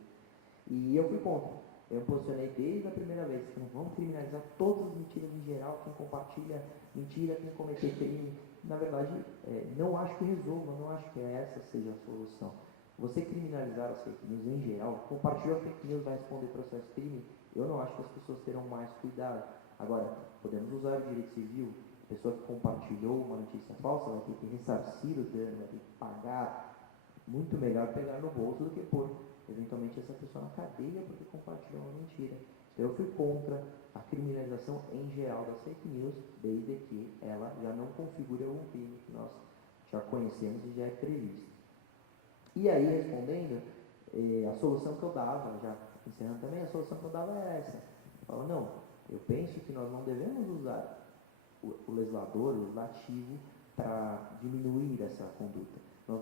E eu fui contra. Eu me posicionei desde a primeira vez que não vamos criminalizar todas as mentiras em geral, quem compartilha mentira, quem cometer crime. Na verdade, não acho que resolva, não acho que essa seja a solução. Você criminalizar as fake news em geral, compartilhar fake news vai responder processo crime, eu não acho que as pessoas terão mais cuidado. Agora, podemos usar o direito civil, a pessoa que compartilhou uma notícia falsa vai ter que ressarcir o dano, vai ter que pagar. Muito melhor pegar no bolso do que pôr eventualmente essa pessoa na cadeia porque compartilhou uma mentira. Então eu fui contra a criminalização em geral das fake news, desde que ela já não configure algum crime que nós já conhecemos e já é previsto. E aí, respondendo, a solução que eu dava, já encerrando também, a solução que eu dava era essa. Eu falava, não, eu penso que nós não devemos usar o legislador, o legislativo, para diminuir essa conduta. Nós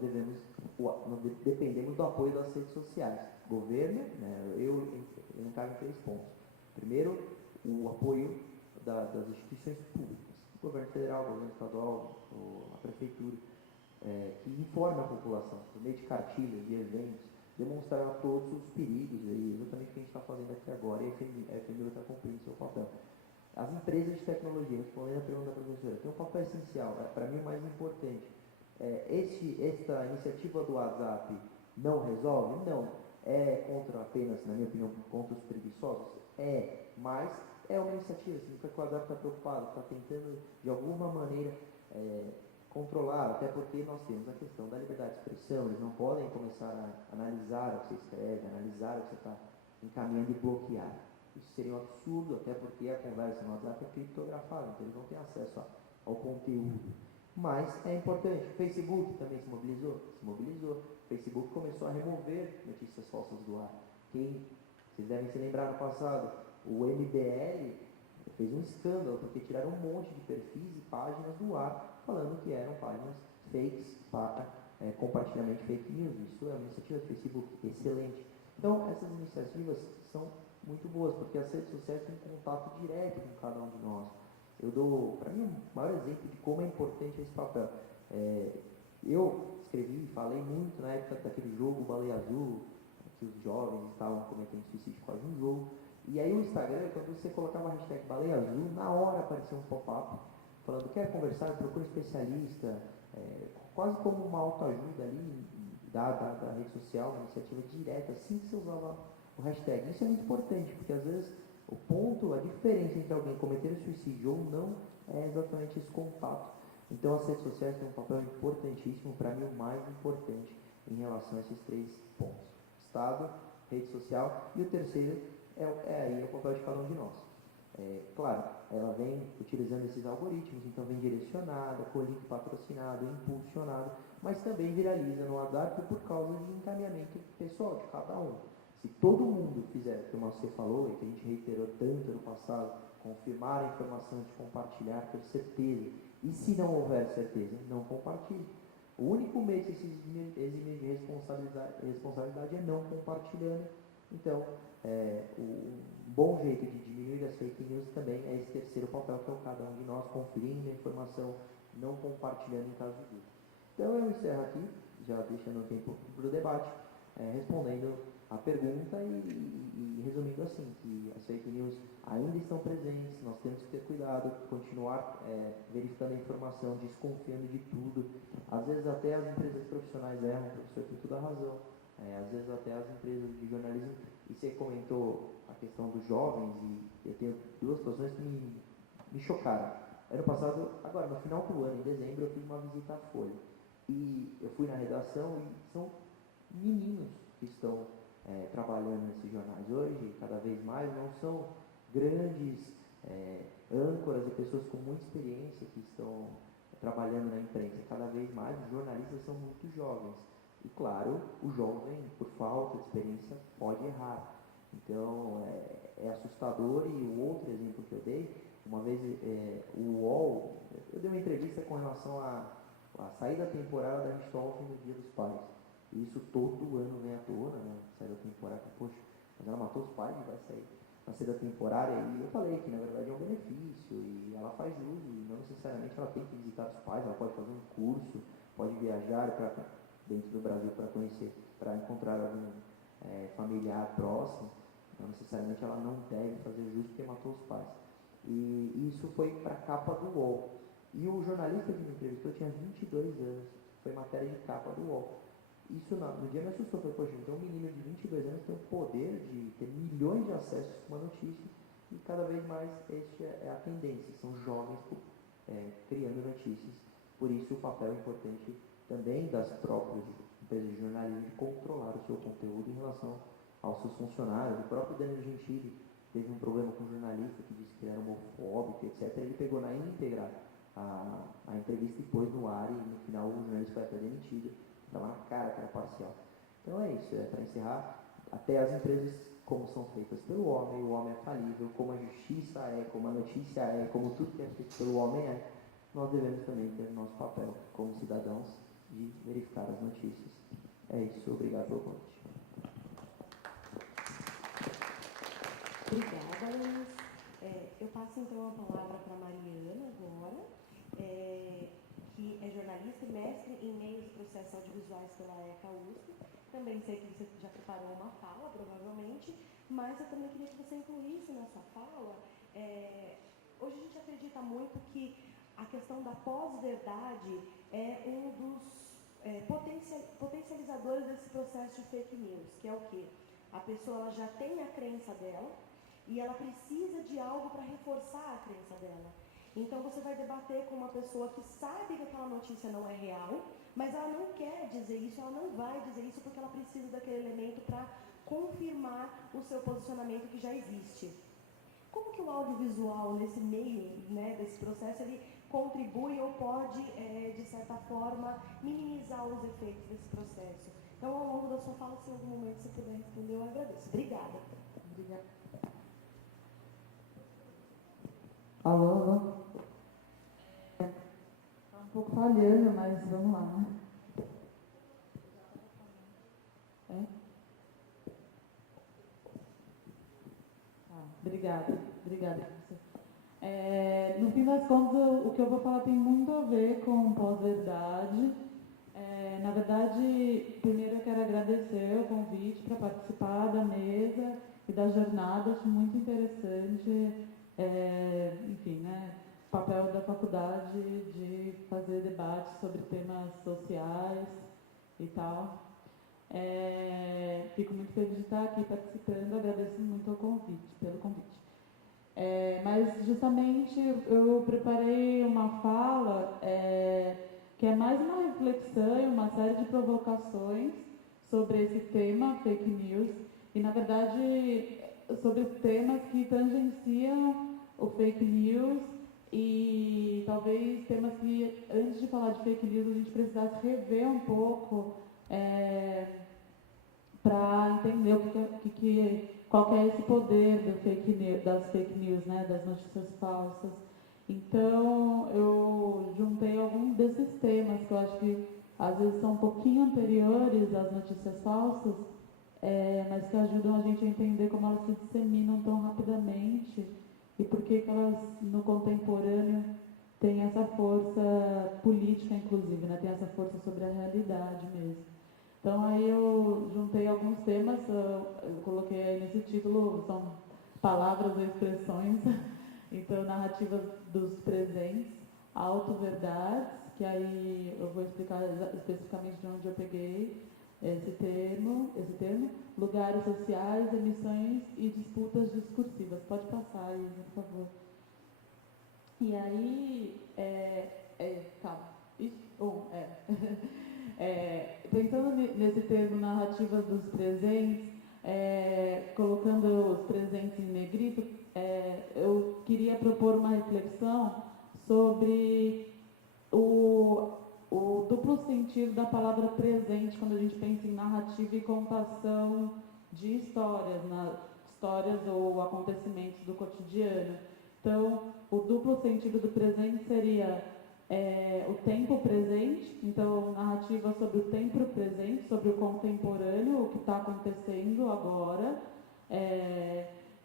dependemos do apoio das redes sociais. Governo, né, eu elencar em 3 pontos. Primeiro, o apoio das instituições públicas. Governo federal, governo estadual, a prefeitura, que informe a população, por meio de cartilhas, de eventos, demonstrar a todos os perigos, exatamente o que a gente está fazendo aqui agora, e a FMU está cumprindo seu papel. As empresas de tecnologia, respondendo a pergunta da professora, tem um papel essencial, para mim o mais importante. Esta iniciativa do WhatsApp não resolve? Não. É contra apenas, na minha opinião, contra os preguiçosos? Mas é uma iniciativa, significa que o WhatsApp está preocupado, está tentando de alguma maneira controlar, até porque nós temos a questão da liberdade de expressão, eles não podem começar a analisar o que você escreve, analisar o que você está encaminhando e bloquear. Isso seria um absurdo, até porque a conversa no WhatsApp é criptografada, então eles não têm acesso ao conteúdo. Mas é importante. O Facebook também se mobilizou? Se mobilizou. O Facebook começou a remover notícias falsas do ar. Vocês devem se lembrar no passado, o MBL fez um escândalo, porque tiraram um monte de perfis e páginas do ar, falando que eram páginas fakes para compartilhamento de fake news. Isso é uma iniciativa do Facebook excelente. Então, essas iniciativas são muito boas, porque as redes sociais têm contato direto com cada um de nós. Eu dou, para mim, o maior exemplo de como é importante esse papel. Eu escrevi, falei muito na época daquele jogo Baleia Azul, que os jovens estavam cometendo suicídio quase um jogo. E aí o Instagram, quando você colocava a hashtag Baleia Azul, na hora aparecia um pop-up falando, quer conversar, procura um especialista, quase como uma autoajuda ali da rede social, uma iniciativa direta, assim que você usava o hashtag. Isso é muito importante, porque às vezes o ponto, a diferença entre alguém cometer suicídio ou não é exatamente esse contato. Então as redes sociais têm um papel importantíssimo, para mim o mais importante em relação a esses 3 pontos. Estado, rede social e o terceiro é o papel de cada um de nós. Claro, ela vem utilizando esses algoritmos, então vem direcionada, com link patrocinado, impulsionado, mas também viraliza no WhatsApp por causa de encaminhamento pessoal de cada um. Se todo mundo fizer, como você falou, e que a gente reiterou tanto no passado, confirmar a informação de compartilhar, ter certeza, e se não houver certeza, não compartilhe. O único meio que se exime de responsabilidade é não compartilhando. Então, um bom jeito de diminuir as fake news também é esse terceiro papel, que é o cada um de nós conferindo a informação, não compartilhando em caso de dúvida. Então, eu encerro aqui, já deixando o tempo para o debate, respondendo a pergunta e resumindo assim, que as fake news ainda estão presentes, nós temos que ter cuidado, continuar verificando a informação, desconfiando de tudo. Às vezes até as empresas profissionais erram, o professor tem toda a razão. Às vezes até as empresas de jornalismo, e você comentou a questão dos jovens, e eu tenho 2 situações que me chocaram. Ano passado, agora no final do ano, em dezembro, eu fiz uma visita à Folha. E eu fui na redação e são meninos que estão trabalhando nesses jornais hoje, cada vez mais, não são grandes âncoras e pessoas com muita experiência que estão trabalhando na imprensa. Cada vez mais os jornalistas são muito jovens. E, claro, o jovem, por falta de experiência, pode errar. Então, é assustador. E o outro exemplo que eu dei, uma vez o UOL, eu dei uma entrevista com relação à saída temporária da Richthofen no Dia dos Pais. E isso todo ano vem à tona, né? Saída temporária, poxa, mas ela matou os pais e vai sair na saída temporária. E eu falei que, na verdade, é um benefício e ela faz uso, e não necessariamente ela tem que visitar os pais, ela pode fazer um curso, pode viajar dentro do Brasil para conhecer, para encontrar algum familiar próximo. Não necessariamente ela não deve fazer justo porque matou os pais. E isso foi para a capa do UOL. E o jornalista que me entrevistou tinha 22 anos. Foi matéria de capa do UOL. Isso no dia me assustou. Falei, poxa, então um menino de 22 anos tem o poder de ter milhões de acessos a uma notícia. E cada vez mais esta é a tendência. São jovens criando notícias. Por isso o papel importante também das próprias empresas de jornalismo de controlar o seu conteúdo em relação aos seus funcionários. O próprio Danilo Gentili teve um problema com um jornalista que disse que ele era homofóbico, etc. Ele pegou na íntegra a entrevista e pôs no ar, e no final o jornalista foi até demitido. Estava na cara que era parcial. Então é isso, para encerrar, até as empresas como são feitas pelo homem, o homem é falível, como a justiça é, como a notícia é, como tudo que é feito pelo homem é, nós devemos também ter o nosso papel como cidadãos de verificar as notícias. É isso, obrigado pelo convite. Obrigada, Luiz. Eu passo então a palavra para a Mariana agora, que é jornalista e mestre em meios e processos audiovisuais pela ECA USP. Também sei que você já preparou uma fala, provavelmente, mas eu também queria que você incluísse na sua fala. Hoje a gente acredita muito que a questão da pós-verdade é um dos potencializadores desse processo de fake news, que é o quê? A pessoa ela já tem a crença dela e ela precisa de algo para reforçar a crença dela. Então você vai debater com uma pessoa que sabe que aquela notícia não é real, mas ela não quer dizer isso, ela não vai dizer isso porque ela precisa daquele elemento para confirmar o seu posicionamento que já existe. Como que o audiovisual, nesse meio, né, desse processo, ele contribui ou pode, de certa forma, minimizar os efeitos desse processo? Então, ao longo da sua fala, se em algum momento você puder responder, eu agradeço. Obrigada. Obrigada. Alô, alô? Está um pouco falhando, mas vamos lá, né? Obrigada. No fim das contas, o que eu vou falar tem muito a ver com pós-verdade. Na verdade, primeiro eu quero agradecer o convite para participar da mesa e da jornada. Acho muito interessante, enfim, né, o papel da faculdade de fazer debates sobre temas sociais e tal. Fico muito feliz de estar aqui participando, agradeço muito pelo convite. Mas justamente eu preparei uma fala que é mais uma reflexão e uma série de provocações sobre esse tema, fake news, e na verdade sobre temas que tangenciam o fake news e talvez temas que, antes de falar de fake news, a gente precisasse rever um pouco para entender qual que é esse poder das fake news, né, das notícias falsas. Então, eu juntei alguns desses temas que eu acho que às vezes são um pouquinho anteriores às notícias falsas, mas que ajudam a gente a entender como elas se disseminam tão rapidamente e por que elas, no contemporâneo, têm essa força política, inclusive, né, tem essa força sobre a realidade mesmo. Então, aí eu juntei alguns temas, eu coloquei aí nesse título, são palavras ou expressões, então, narrativas dos presentes, auto-verdades, que aí eu vou explicar especificamente de onde eu peguei esse termo, lugares sociais, emissões e disputas discursivas. Pode passar, Isa, por favor. E aí, pensando nesse termo narrativas dos presentes, colocando os presentes em negrito, eu queria propor uma reflexão sobre o duplo sentido da palavra presente quando a gente pensa em narrativa e contação de histórias ou acontecimentos do cotidiano. Então, o duplo sentido do presente seria o tempo presente, então narrativa sobre o tempo presente, sobre o contemporâneo, o que está acontecendo agora,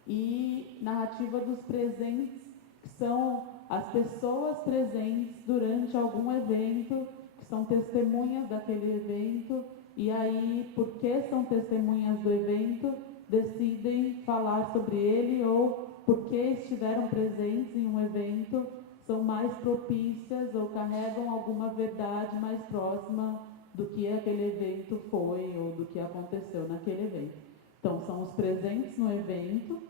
e narrativa dos presentes, que são as pessoas presentes durante algum evento, que são testemunhas daquele evento, e aí, porque são testemunhas do evento, decidem falar sobre ele, ou porque estiveram presentes em um evento, são mais propícias ou carregam alguma verdade mais próxima do que aquele evento foi ou do que aconteceu naquele evento. Então, são os presentes no evento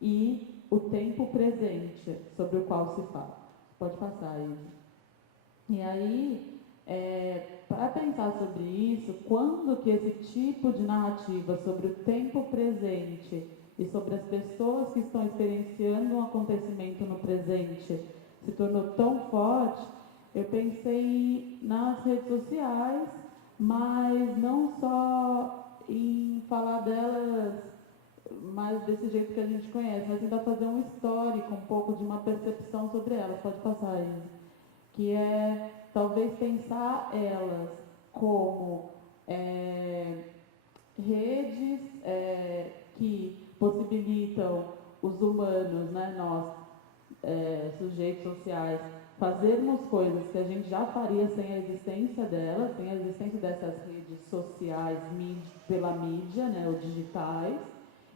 e o tempo presente sobre o qual se fala. Pode passar, Isa. E aí, para pensar sobre isso, quando que esse tipo de narrativa sobre o tempo presente e sobre as pessoas que estão experienciando um acontecimento no presente se tornou tão forte, eu pensei nas redes sociais, mas não só em falar delas mais desse jeito que a gente conhece, mas ainda fazer um histórico, um pouco de uma percepção sobre elas. Pode passar aí. Que é talvez pensar elas como redes que possibilitam os humanos, né, nós, sujeitos sociais, fazermos coisas que a gente já faria sem a existência delas, sem a existência dessas redes sociais pela mídia, né, ou digitais.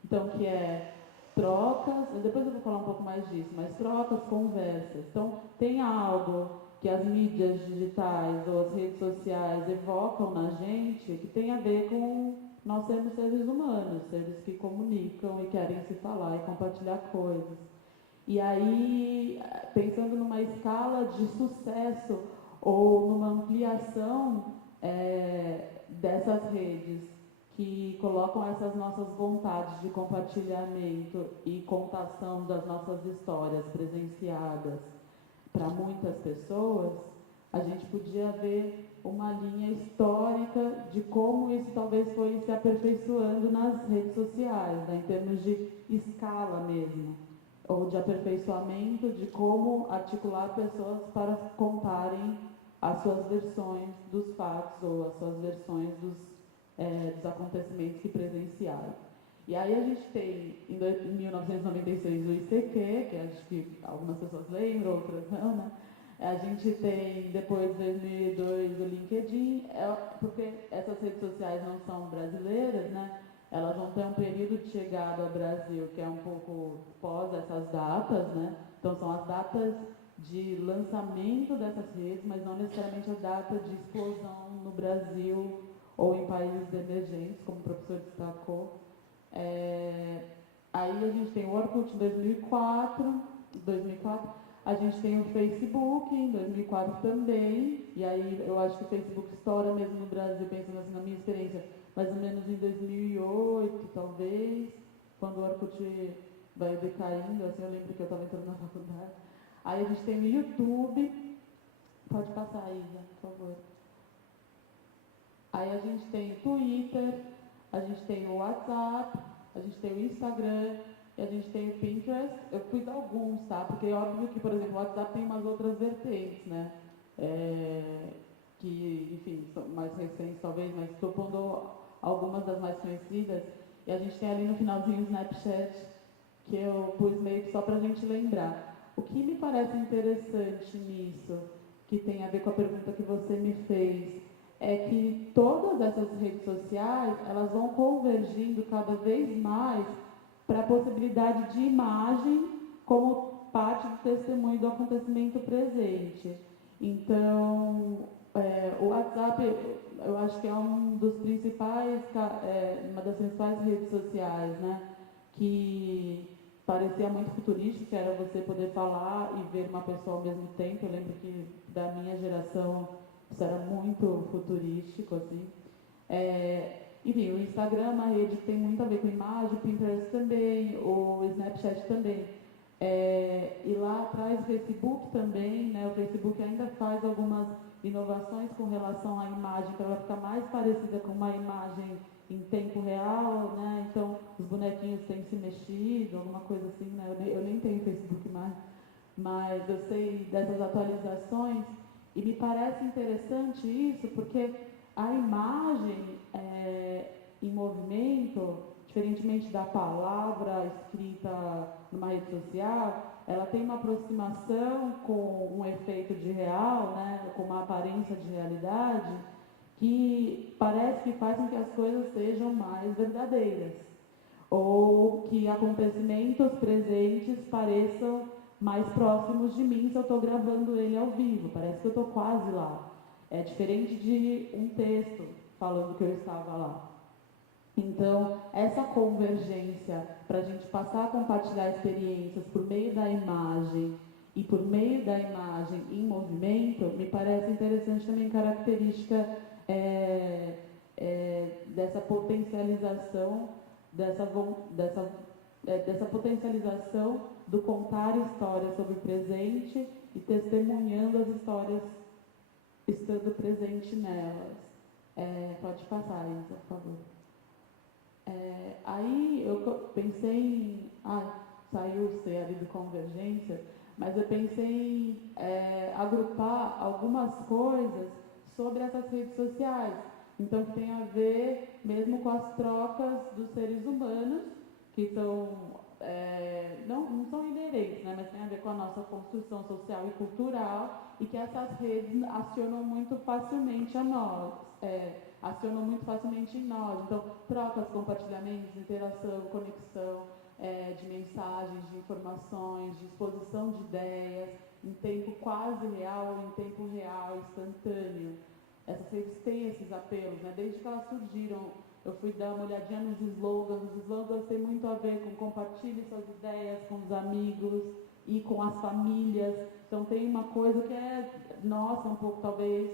Então, que é trocas, depois eu vou falar um pouco mais disso, mas trocas, conversas. Então, tem algo que as mídias digitais ou as redes sociais evocam na gente que tem a ver com nós sermos seres humanos, seres que comunicam e querem se falar e compartilhar coisas. E aí, pensando numa escala de sucesso ou numa ampliação dessas redes que colocam essas nossas vontades de compartilhamento e contação das nossas histórias presenciadas para muitas pessoas, a gente podia ver uma linha histórica de como isso talvez foi se aperfeiçoando nas redes sociais, né, em termos de escala mesmo, ou de aperfeiçoamento de como articular pessoas para contarem as suas versões dos fatos ou as suas versões dos acontecimentos que presenciaram. E aí a gente tem, em 1996, o ICQ, que acho que algumas pessoas lembram, outras não, né? A gente tem, depois de 2002, o LinkedIn, porque essas redes sociais não são brasileiras, né? Elas vão ter um período de chegada ao Brasil que é um pouco pós essas datas, né? Então são as datas de lançamento dessas redes, mas não necessariamente a data de explosão no Brasil ou em países emergentes, como o professor destacou. Aí a gente tem o Orkut em 2004, a gente tem o Facebook em 2004 também, e aí eu acho que o Facebook estoura mesmo no Brasil, pensando assim na minha experiência, mais ou menos em 2008, talvez, quando o Orkut vai decaindo, assim, eu lembro que eu estava entrando na faculdade. Aí a gente tem o YouTube, pode passar, Isa, por favor. Aí a gente tem o Twitter, a gente tem o WhatsApp, a gente tem o Instagram e a gente tem o Pinterest. Eu fiz alguns, tá? Porque é óbvio que, por exemplo, o WhatsApp tem umas outras vertentes, né? Que, enfim, são mais recentes talvez, mas estou pondo algumas das mais conhecidas. E a gente tem ali no finalzinho o Snapchat, que eu pus meio que só para a gente lembrar. O que me parece interessante nisso, que tem a ver com a pergunta que você me fez, é que todas essas redes sociais, elas vão convergindo cada vez mais para a possibilidade de imagem como parte do testemunho do acontecimento presente. Então, o WhatsApp, eu acho que é uma das principais redes sociais, né, que parecia muito futurístico, que era você poder falar e ver uma pessoa ao mesmo tempo. Eu lembro que da minha geração isso era muito futurístico, assim. Enfim, o Instagram é uma rede que tem muito a ver com imagem, o Pinterest também, o Snapchat também. E lá atrás o Facebook também, né, o Facebook ainda faz algumas inovações com relação à imagem, para ela ficar mais parecida com uma imagem em tempo real, né? Então os bonequinhos têm se mexido, alguma coisa assim, né? Eu nem tenho Facebook mais, mas eu sei dessas atualizações e me parece interessante isso, porque a imagem em movimento, diferentemente da palavra escrita numa rede social, ela tem uma aproximação com um efeito de real, né, com uma aparência de realidade, que parece que faz com que as coisas sejam mais verdadeiras, ou que acontecimentos presentes pareçam mais próximos de mim se eu estou gravando ele ao vivo, parece que eu estou quase lá. É diferente de um texto falando que eu estava lá. Então, essa convergência para a gente passar a compartilhar experiências por meio da imagem e por meio da imagem em movimento, me parece interessante também característica dessa potencialização, dessa potencialização do contar histórias sobre o presente e testemunhando as histórias estando presente nelas. Pode passar, Isa, por favor. Aí eu pensei em... saiu o C ali de convergência, mas eu pensei em agrupar algumas coisas sobre essas redes sociais. Então, que tem a ver mesmo com as trocas dos seres humanos, que são, não são inerentes, né, mas tem a ver com a nossa construção social e cultural, e que essas redes acionam muito facilmente a nós. Acionam muito facilmente em nós. Então, trocas, compartilhamentos, interação, conexão de mensagens, de informações, de exposição de ideias, em tempo quase real, em tempo real, instantâneo. Essas redes têm esses apelos, né? Desde que elas surgiram, eu fui dar uma olhadinha nos slogans. Os slogans têm muito a ver com compartilhe suas ideias com os amigos e com as famílias. Então, tem uma coisa que é nossa, um pouco talvez,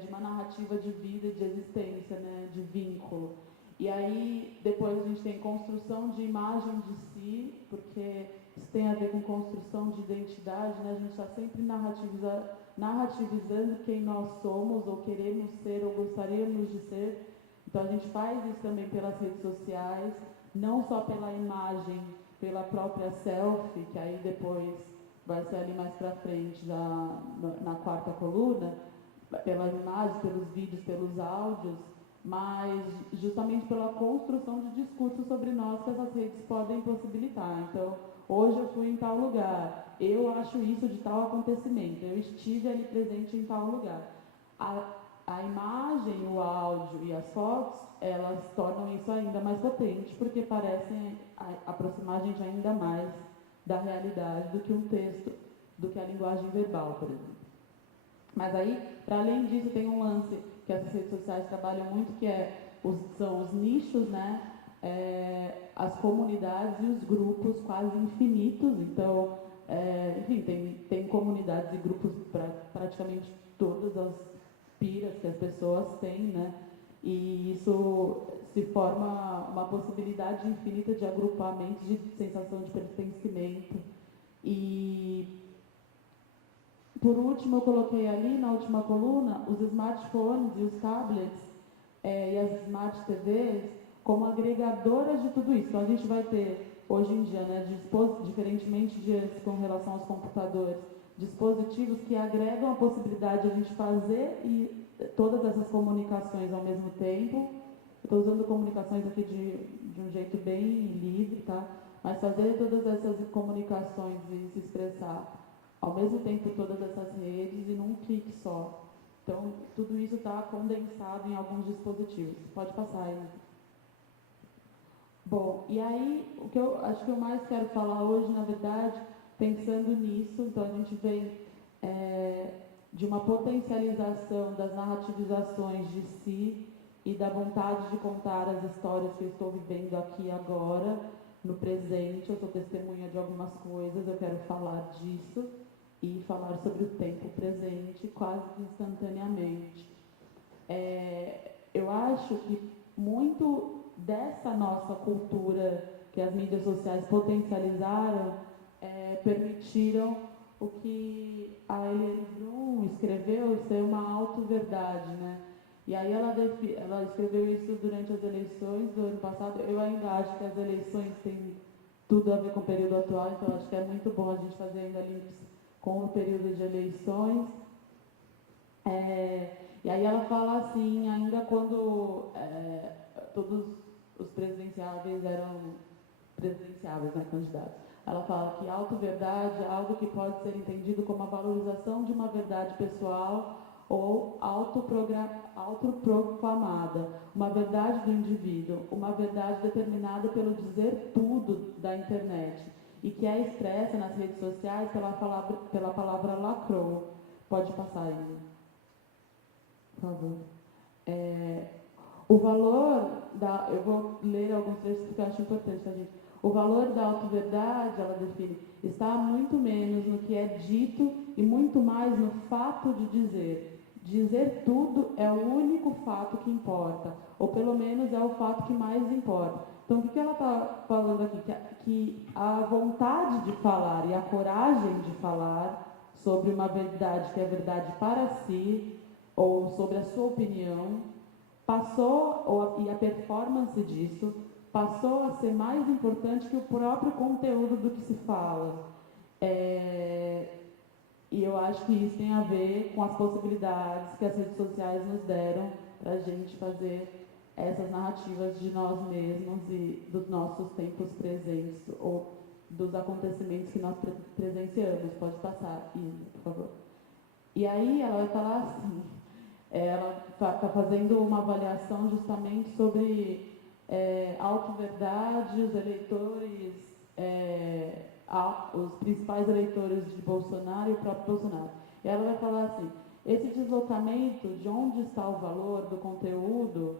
de uma narrativa de vida, de existência, né, de vínculo. E aí, depois a gente tem construção de imagem de si, porque isso tem a ver com construção de identidade, né? A gente está sempre narrativizando quem nós somos, ou queremos ser, ou gostaríamos de ser. Então, a gente faz isso também pelas redes sociais, não só pela imagem, pela própria selfie, que aí depois vai ser ali mais para frente, na quarta coluna, pelas imagens, pelos vídeos, pelos áudios, mas justamente pela construção de discursos sobre nós que essas redes podem possibilitar. Então, hoje eu fui em tal lugar, eu acho isso de tal acontecimento, eu estive ali presente em tal lugar. A imagem, o áudio e as fotos, elas tornam isso ainda mais potente, porque parecem aproximar a gente ainda mais da realidade do que um texto, do que a linguagem verbal, por exemplo. Mas aí, para além disso, tem um lance que essas redes sociais trabalham muito, que são os nichos, né? As comunidades e os grupos quase infinitos. Então, enfim, tem comunidades e grupos para praticamente todas as piras que as pessoas têm, né? E isso se forma uma possibilidade infinita de agrupamentos, de sensação de pertencimento. E por último, eu coloquei ali na última coluna os smartphones e os tablets e as smart TVs como agregadoras de tudo isso. Então, a gente vai ter, hoje em dia, né, diferentemente com relação aos computadores, dispositivos que agregam a possibilidade de a gente fazer todas essas comunicações ao mesmo tempo. Estou usando comunicações aqui de um jeito bem livre, tá? Mas fazer todas essas comunicações e se expressar ao mesmo tempo todas essas redes e num clique só. Então, tudo isso está condensado em alguns dispositivos. Pode passar aí. Bom, e aí, o que eu acho que eu mais quero falar hoje, na verdade, pensando nisso, então a gente vem de uma potencialização das narrativizações de si e da vontade de contar as histórias que eu estou vivendo aqui e agora, no presente. Eu sou testemunha de algumas coisas, eu quero falar disso e falar sobre o tempo presente quase que instantaneamente. Eu acho que muito dessa nossa cultura que as mídias sociais potencializaram permitiram o que a Eliane Brum escreveu ser uma auto-verdade, né? E aí ela escreveu isso durante as eleições do ano passado. Eu ainda acho que as eleições têm tudo a ver com o período atual, então acho que é muito bom a gente fazer ainda links com o período de eleições. E aí ela fala assim, ainda quando todos os presidenciáveis eram presidenciáveis, né, candidatos. Ela fala que auto-verdade é algo que pode ser entendido como a valorização de uma verdade pessoal ou autoproclamada, uma verdade do indivíduo, uma verdade determinada pelo dizer tudo da internet e que é expressa nas redes sociais pela palavra lacrou. Pode passar aí, por favor. O valor da... Eu vou ler alguns textos porque eu acho importante, tá, gente? O valor da autoverdade, ela define, está muito menos no que é dito e muito mais no fato de dizer. Dizer tudo é o único fato que importa, ou pelo menos é o fato que mais importa. Então, o que ela está falando aqui? Que a vontade de falar e a coragem de falar sobre uma verdade que é verdade para si, ou sobre a sua opinião, e a performance disso, passou a ser mais importante que o próprio conteúdo do que se fala. E eu acho que isso tem a ver com as possibilidades que as redes sociais nos deram para a gente fazer essas narrativas de nós mesmos e dos nossos tempos presentes ou dos acontecimentos que nós presenciamos. Pode passar, Isa, por favor. E aí ela vai falar assim, ela está fazendo uma avaliação justamente sobre auto-verdade, os eleitores, os principais eleitores de Bolsonaro e o próprio Bolsonaro. E ela vai falar assim, esse deslocamento de onde está o valor do conteúdo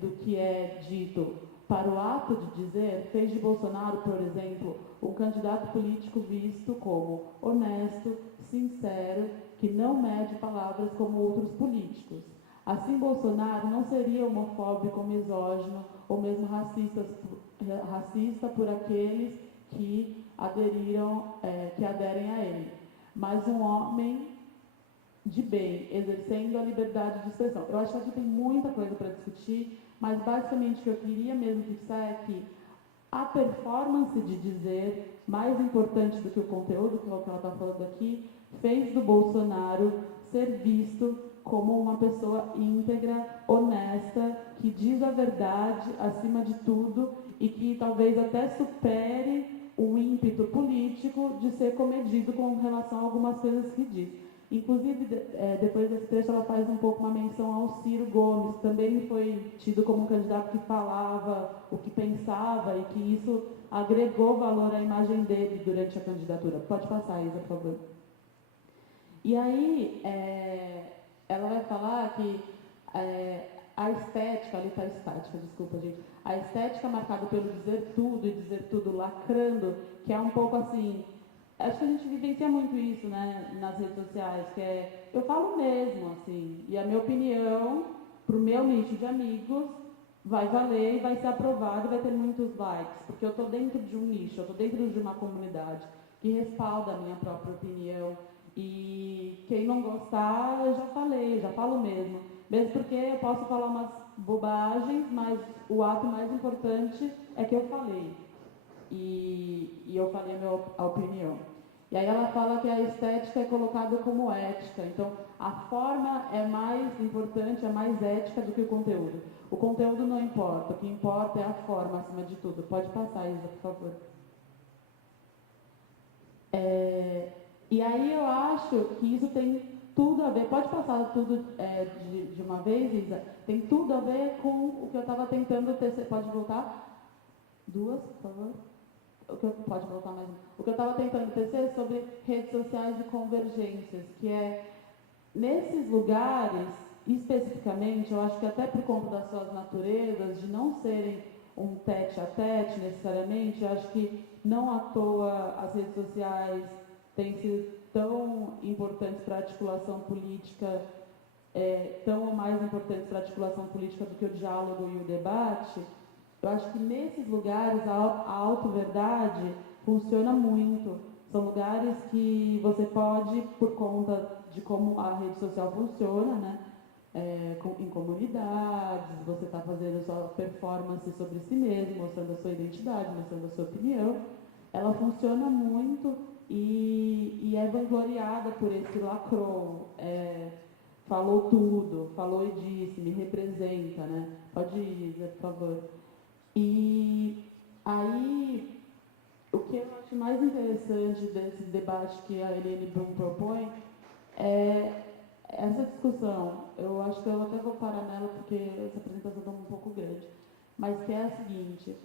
do que é dito para o ato de dizer, fez de Bolsonaro, por exemplo, um candidato político visto como honesto, sincero, que não mede palavras como outros políticos. Assim, Bolsonaro não seria homofóbico, misógino ou mesmo racista por aqueles que aderem a ele, mas um homem de bem, exercendo a liberdade de expressão. Eu acho que aqui tem muita coisa para discutir, mas basicamente o que eu queria mesmo fixar é que a performance de dizer, mais importante do que o conteúdo, que é o que ela está falando aqui, fez do Bolsonaro ser visto como uma pessoa íntegra, honesta, que diz a verdade acima de tudo e que talvez até supere o ímpeto político de ser comedido com relação a algumas coisas que diz. Inclusive, depois desse trecho, ela faz um pouco uma menção ao Ciro Gomes, que também foi tido como um candidato que falava o que pensava e que isso agregou valor à imagem dele durante a candidatura. Pode passar, Isa, por favor. E aí, ela vai falar que a estética, ali está estática, desculpa, gente, a estética marcada pelo dizer tudo e dizer tudo lacrando, que é um pouco assim... Acho que a gente vivencia muito isso, né, nas redes sociais, que eu falo mesmo, assim, e a minha opinião, para o meu nicho de amigos, vai valer e vai ser aprovada e vai ter muitos likes, porque eu estou dentro de um nicho, eu estou dentro de uma comunidade que respalda a minha própria opinião, e quem não gostar, eu já falei, já falo mesmo porque eu posso falar umas bobagens, mas o ato mais importante é que eu falei. E eu falei a opinião. E aí ela fala que a estética é colocada como ética. Então, a forma é mais importante, é mais ética do que o conteúdo. O conteúdo não importa, o que importa é a forma acima de tudo. Pode passar, Isa, por favor. E aí eu acho que isso tem tudo a ver, pode passar tudo de uma vez, Isa? Tem tudo a ver com o que eu estava tentando tecer. Pode voltar? Duas, por favor. Pode voltar mais um. O que eu estava tentando tecer sobre redes sociais e convergências, que nesses lugares, especificamente, eu acho que até por conta das suas naturezas, de não serem um tete-a-tete necessariamente, eu acho que não à toa as redes sociais têm sido tão importantes para a articulação política, tão ou mais importantes para a articulação política do que o diálogo e o debate. Eu acho que nesses lugares a auto-verdade funciona muito. São lugares que você pode, por conta de como a rede social funciona, né? Em comunidades, você está fazendo sua performance sobre si mesmo, mostrando a sua identidade, mostrando a sua opinião. Ela funciona muito e é vangloriada por esse lacrou, falou tudo, falou e disse, me representa, né? Pode ir, Zé, por favor. E aí, o que eu acho mais interessante desse debate que a Helene Brum propõe é essa discussão. Eu acho que eu até vou parar nela porque essa apresentação está um pouco grande, mas que é a seguinte: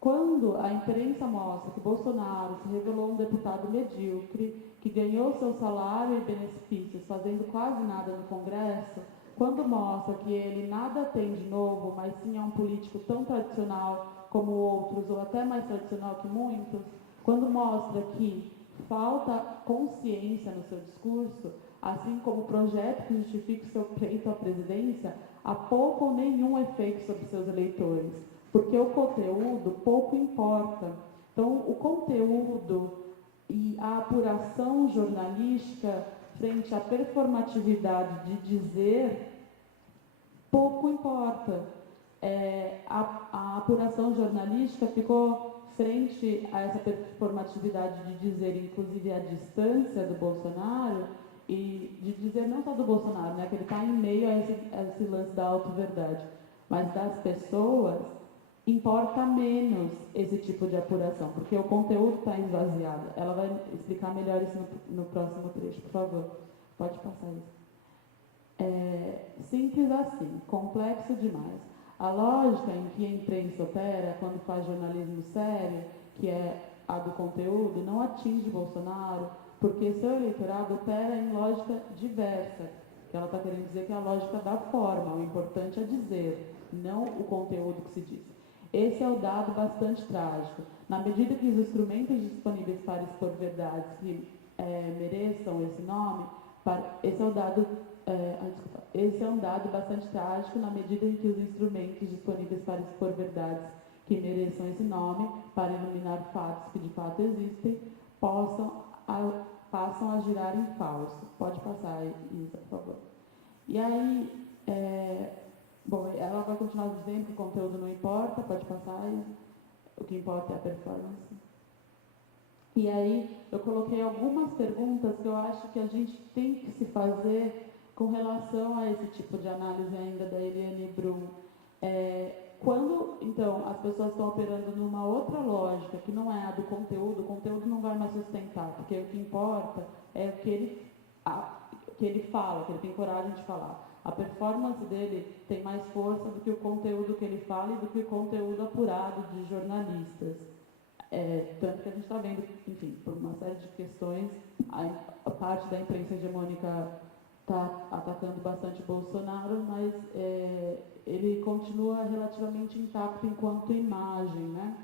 quando a imprensa mostra que Bolsonaro se revelou um deputado medíocre, que ganhou seu salário e benefícios fazendo quase nada no Congresso, quando mostra que ele nada tem de novo, mas sim é um político tão tradicional como outros, ou até mais tradicional que muitos, quando mostra que falta consciência no seu discurso, assim como o projeto que justifica o seu pleito à presidência, há pouco ou nenhum efeito sobre seus eleitores, porque o conteúdo pouco importa. Então, o conteúdo e a apuração jornalística frente à performatividade de dizer pouco importa. A apuração jornalística ficou frente a essa performatividade de dizer, inclusive, a distância do Bolsonaro, e de dizer não só do Bolsonaro, né, que ele está em meio a esse lance da auto-verdade, mas das pessoas, importa menos esse tipo de apuração, porque o conteúdo está esvaziado. Ela vai explicar melhor isso no próximo trecho, por favor. Pode passar isso. Simples assim, complexo demais. A lógica em que a imprensa opera quando faz jornalismo sério, que é a do conteúdo, não atinge Bolsonaro, porque seu eleitorado opera em lógica diversa, que ela está querendo dizer que é a lógica da forma, o importante é dizer, não o conteúdo que se diz. Esse é o dado bastante trágico. Na medida que os instrumentos disponíveis para expor verdades que mereçam esse nome, esse é um dado bastante trágico na medida em que os instrumentos disponíveis para expor verdades que mereçam esse nome, para iluminar fatos que de fato existem, passam a girar em falso. Pode passar, Isa, por favor. E aí, bom, ela vai continuar dizendo que o conteúdo não importa, pode passar, o que importa é a performance. E aí, eu coloquei algumas perguntas que eu acho que a gente tem que se fazer com relação a esse tipo de análise ainda da Eliane Brum. Quando, então, as pessoas estão operando numa outra lógica, que não é a do conteúdo, o conteúdo não vai mais sustentar, porque o que importa é o que ele fala, que ele tem coragem de falar. A performance dele tem mais força do que o conteúdo que ele fala e do que o conteúdo apurado de jornalistas. Tanto que a gente está vendo, enfim, por uma série de questões, a parte da imprensa hegemônica está atacando bastante Bolsonaro, mas ele continua relativamente intacto enquanto imagem, né?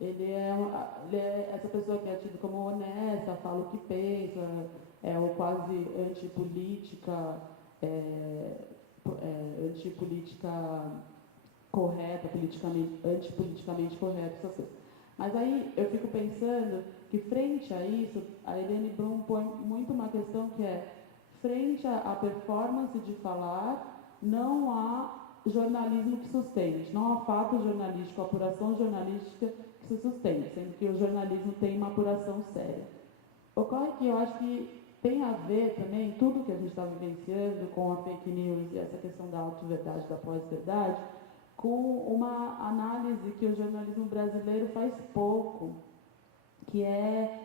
Ele é essa pessoa que é tida como honesta, fala o que pensa, é o quase antipolítica, antipolítica correta, antipoliticamente correto, essas coisas. Mas aí eu fico pensando que frente a isso, a Eliane Brum põe muito uma questão que é, frente à performance de falar, não há jornalismo que sustente, não há fato jornalístico, apuração jornalística que se sustente, sendo que o jornalismo tem uma apuração séria. Ocorre que eu acho que tem a ver também, tudo que a gente está vivenciando com a fake news e essa questão da auto-verdade, da pós-verdade, com uma análise que o jornalismo brasileiro faz pouco, que é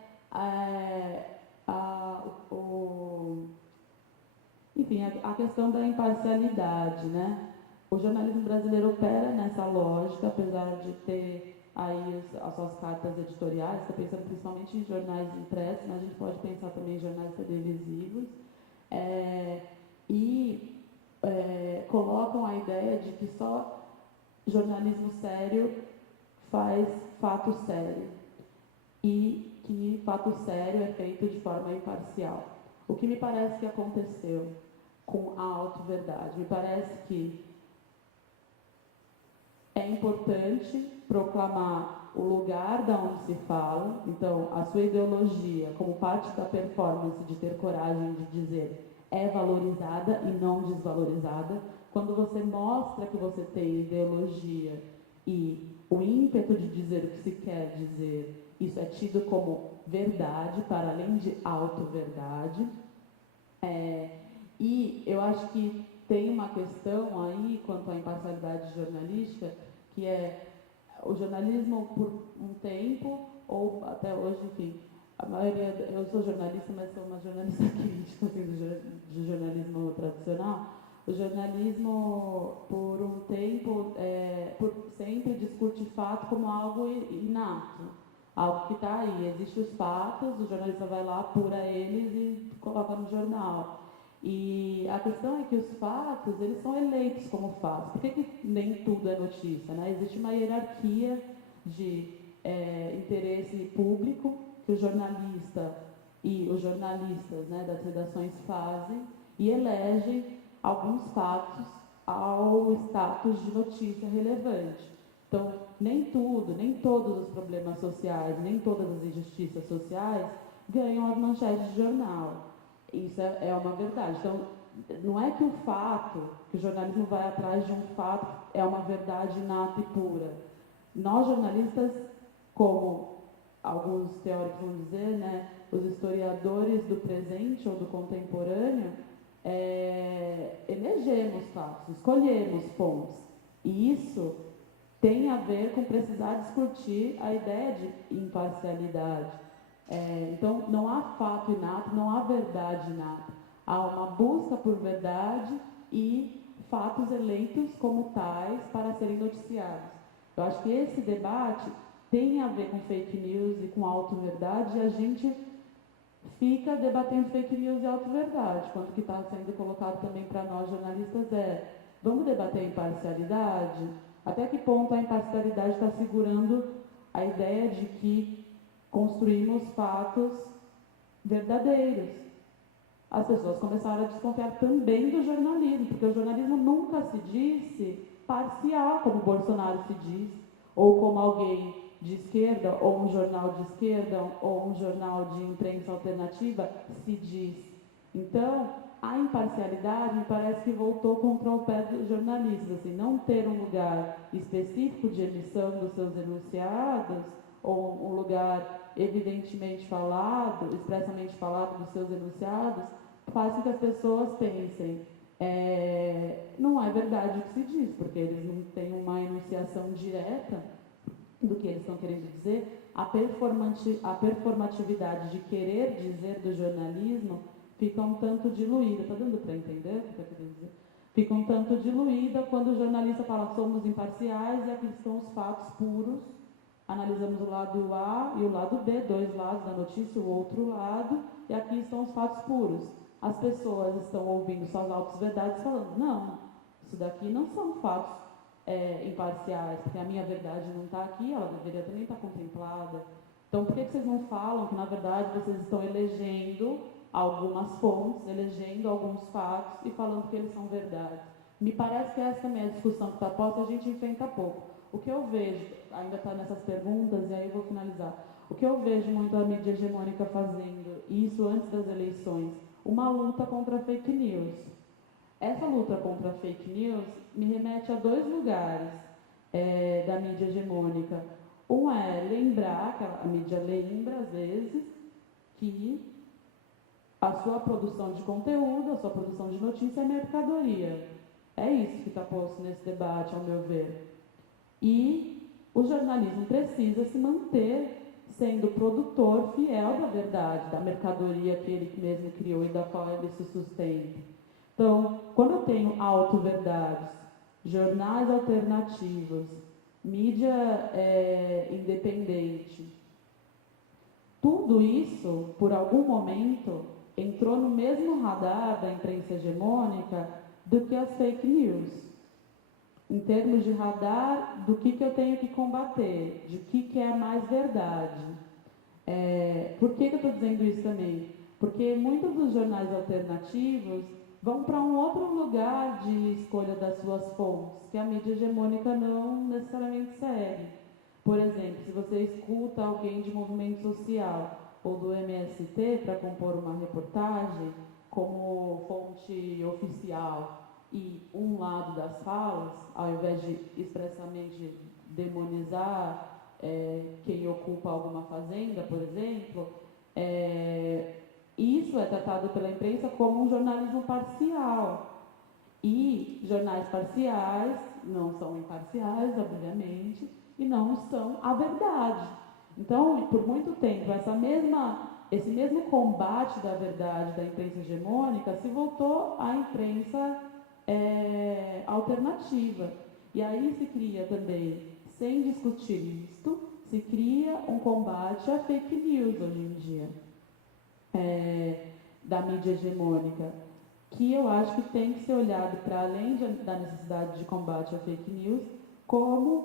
a questão da imparcialidade, né? O jornalismo brasileiro opera nessa lógica, apesar de ter aí as suas cartas editoriais, estou pensando principalmente em jornais impressos, mas a gente pode pensar também em jornais televisivos, colocam a ideia de que só jornalismo sério faz fato sério e que fato sério é feito de forma imparcial. O que me parece que aconteceu com a auto-verdade? Me parece que é importante proclamar o lugar da onde se fala, então a sua ideologia, como parte da performance de ter coragem de dizer, é valorizada e não desvalorizada. Quando você mostra que você tem ideologia e o ímpeto de dizer o que se quer dizer, isso é tido como verdade, para além de auto-verdade. E eu acho que tem uma questão aí, quanto à imparcialidade jornalística, que é o jornalismo por um tempo, ou até hoje, enfim, a maioria, eu sou jornalista, mas sou uma jornalista crítica assim, do jornalismo tradicional. O jornalismo, por um tempo, por sempre discute fato como algo inato, algo que está aí. Existem os fatos, o jornalista vai lá, apura eles e coloca no jornal. E a questão é que os fatos, eles são eleitos como fatos. Por que nem tudo é notícia, né? Existe uma hierarquia de interesse público que o jornalista e os jornalistas, né, das redações fazem e elegem alguns fatos ao status de notícia relevante. Então, nem tudo, nem todos os problemas sociais, nem todas as injustiças sociais ganham as manchetes de jornal. Isso é uma verdade. Então, não é que o fato, que o jornalismo vai atrás de um fato, é uma verdade inata e pura. Nós, jornalistas, como alguns teóricos vão dizer, né, os historiadores do presente ou do contemporâneo, elegemos fatos, escolhemos fontes. E isso tem a ver com precisar discutir a ideia de imparcialidade. Então, não há fato inato, não há verdade inata. Há uma busca por verdade e fatos eleitos como tais para serem noticiados. Eu acho que esse debate tem a ver com fake news e com auto-verdade, e a gente fica debatendo fake news e auto-verdade, quando o que está sendo colocado também para nós jornalistas vamos debater a imparcialidade? Até que ponto a imparcialidade está segurando a ideia de que construímos fatos verdadeiros? As pessoas começaram a desconfiar também do jornalismo, porque o jornalismo nunca se disse parcial, como o Bolsonaro se diz, ou como alguém de esquerda, ou um jornal de esquerda, ou um jornal de imprensa alternativa se diz. Então, a imparcialidade me parece que voltou contra o pé dos jornalistas, assim, não ter um lugar específico de emissão dos seus enunciados, ou um lugar evidentemente falado, expressamente falado dos seus enunciados, faz com que as pessoas pensem, não é verdade o que se diz, porque eles não têm uma enunciação direta do que eles estão querendo dizer. A performatividade de querer dizer do jornalismo fica um tanto diluída. Está dando para entender o que está querendo dizer? Fica um tanto diluída quando o jornalista fala somos imparciais e aqui estão os fatos puros. Analisamos o lado A e o lado B, dois lados da notícia, o outro lado, e aqui estão os fatos puros. As pessoas estão ouvindo suas auto-verdades falando, não, isso daqui não são fatos imparciais, porque a minha verdade não está aqui, ela deveria também estar contemplada. Então, por que vocês não falam que, na verdade, vocês estão elegendo algumas fontes, elegendo alguns fatos e falando que eles são verdades? Me parece que essa também é a discussão que está posta, a gente enfrenta pouco. O que eu vejo, ainda está nessas perguntas, e aí eu vou finalizar, o que eu vejo muito a mídia hegemônica fazendo, e isso antes das eleições, uma luta contra fake news. Essa luta contra fake news me remete a dois lugares da mídia hegemônica. Um é lembrar, que a mídia lembra, às vezes, que a sua produção de conteúdo, a sua produção de notícia é mercadoria. É isso que está posto nesse debate, ao meu ver. E o jornalismo precisa se manter sendo produtor fiel da verdade, da mercadoria que ele mesmo criou e da qual ele se sustenta. Então, quando eu tenho auto-verdades, jornais alternativos, mídia independente, tudo isso, por algum momento, entrou no mesmo radar da imprensa hegemônica do que as fake news. Em termos de radar, do que eu tenho que combater, de que é mais verdade. Por que eu estou dizendo isso também? Porque muitos dos jornais alternativos vão para um outro lugar de escolha das suas fontes, que a mídia hegemônica não necessariamente segue. Por exemplo, se você escuta alguém de movimento social ou do MST para compor uma reportagem como fonte oficial e um lado das falas, ao invés de expressamente demonizar quem ocupa alguma fazenda, por exemplo, isso é tratado pela imprensa como um jornalismo parcial. E jornais parciais não são imparciais, obviamente, e não são a verdade. Então, por muito tempo, esse mesmo combate da verdade da imprensa hegemônica se voltou à imprensa alternativa. E aí se cria também, sem discutir isto, se cria um combate à fake news hoje em dia, da mídia hegemônica, que eu acho que tem que ser olhado para além da necessidade de combate à fake news, como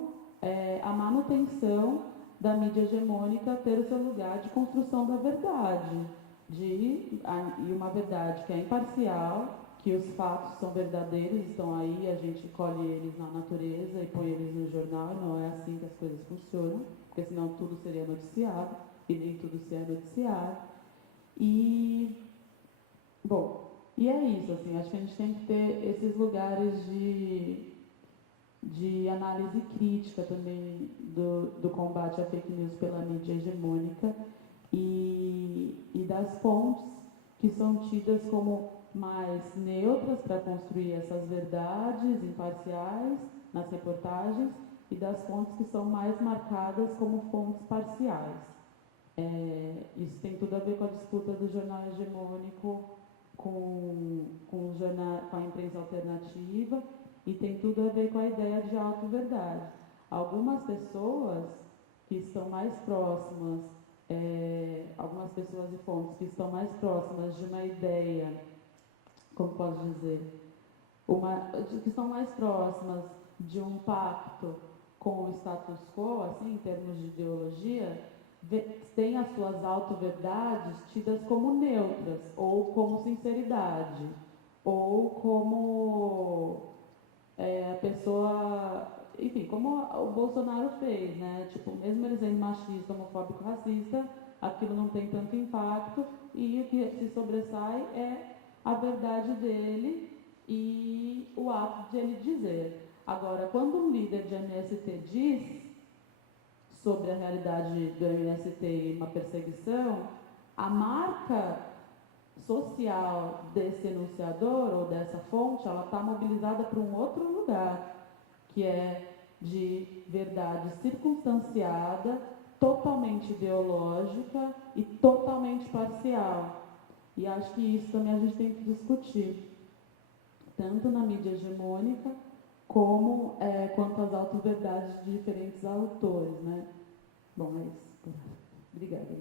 a manutenção da mídia hegemônica ter o seu lugar de construção da verdade, e uma verdade que é imparcial, que os fatos são verdadeiros, estão aí, a gente colhe eles na natureza e põe eles no jornal, não é assim que as coisas funcionam, porque senão tudo seria noticiado, e nem tudo seria noticiado. E, bom, e é isso, assim, acho que a gente tem que ter esses lugares de análise crítica também do combate à fake news pela mídia hegemônica e das fontes que são tidas como mais neutras para construir essas verdades imparciais nas reportagens e das fontes que são mais marcadas como fontes parciais. Isso tem tudo a ver com a disputa do jornal hegemônico com a imprensa alternativa e tem tudo a ver com a ideia de auto-verdade. Algumas pessoas que estão mais próximas, algumas pessoas e fontes que estão mais próximas de uma ideia, como posso dizer, que estão mais próximas de um pacto com o status quo, assim, em termos de ideologia, têm as suas auto-verdades tidas como neutras, ou como sinceridade, ou como a pessoa, enfim, como o Bolsonaro fez, né? Tipo, mesmo ele sendo machista, homofóbico, racista, aquilo não tem tanto impacto e o que se sobressai é a verdade dele e o ato de ele dizer. Agora, quando um líder de MST diz sobre a realidade do MST e uma perseguição, a marca social desse enunciador ou dessa fonte, ela está mobilizada para um outro lugar, que é de verdade circunstanciada, totalmente ideológica e totalmente parcial. E acho que isso também a gente tem que discutir, tanto na mídia hegemônica, como quanto às auto-verdades de diferentes autores, né? Bom, é isso. Obrigada.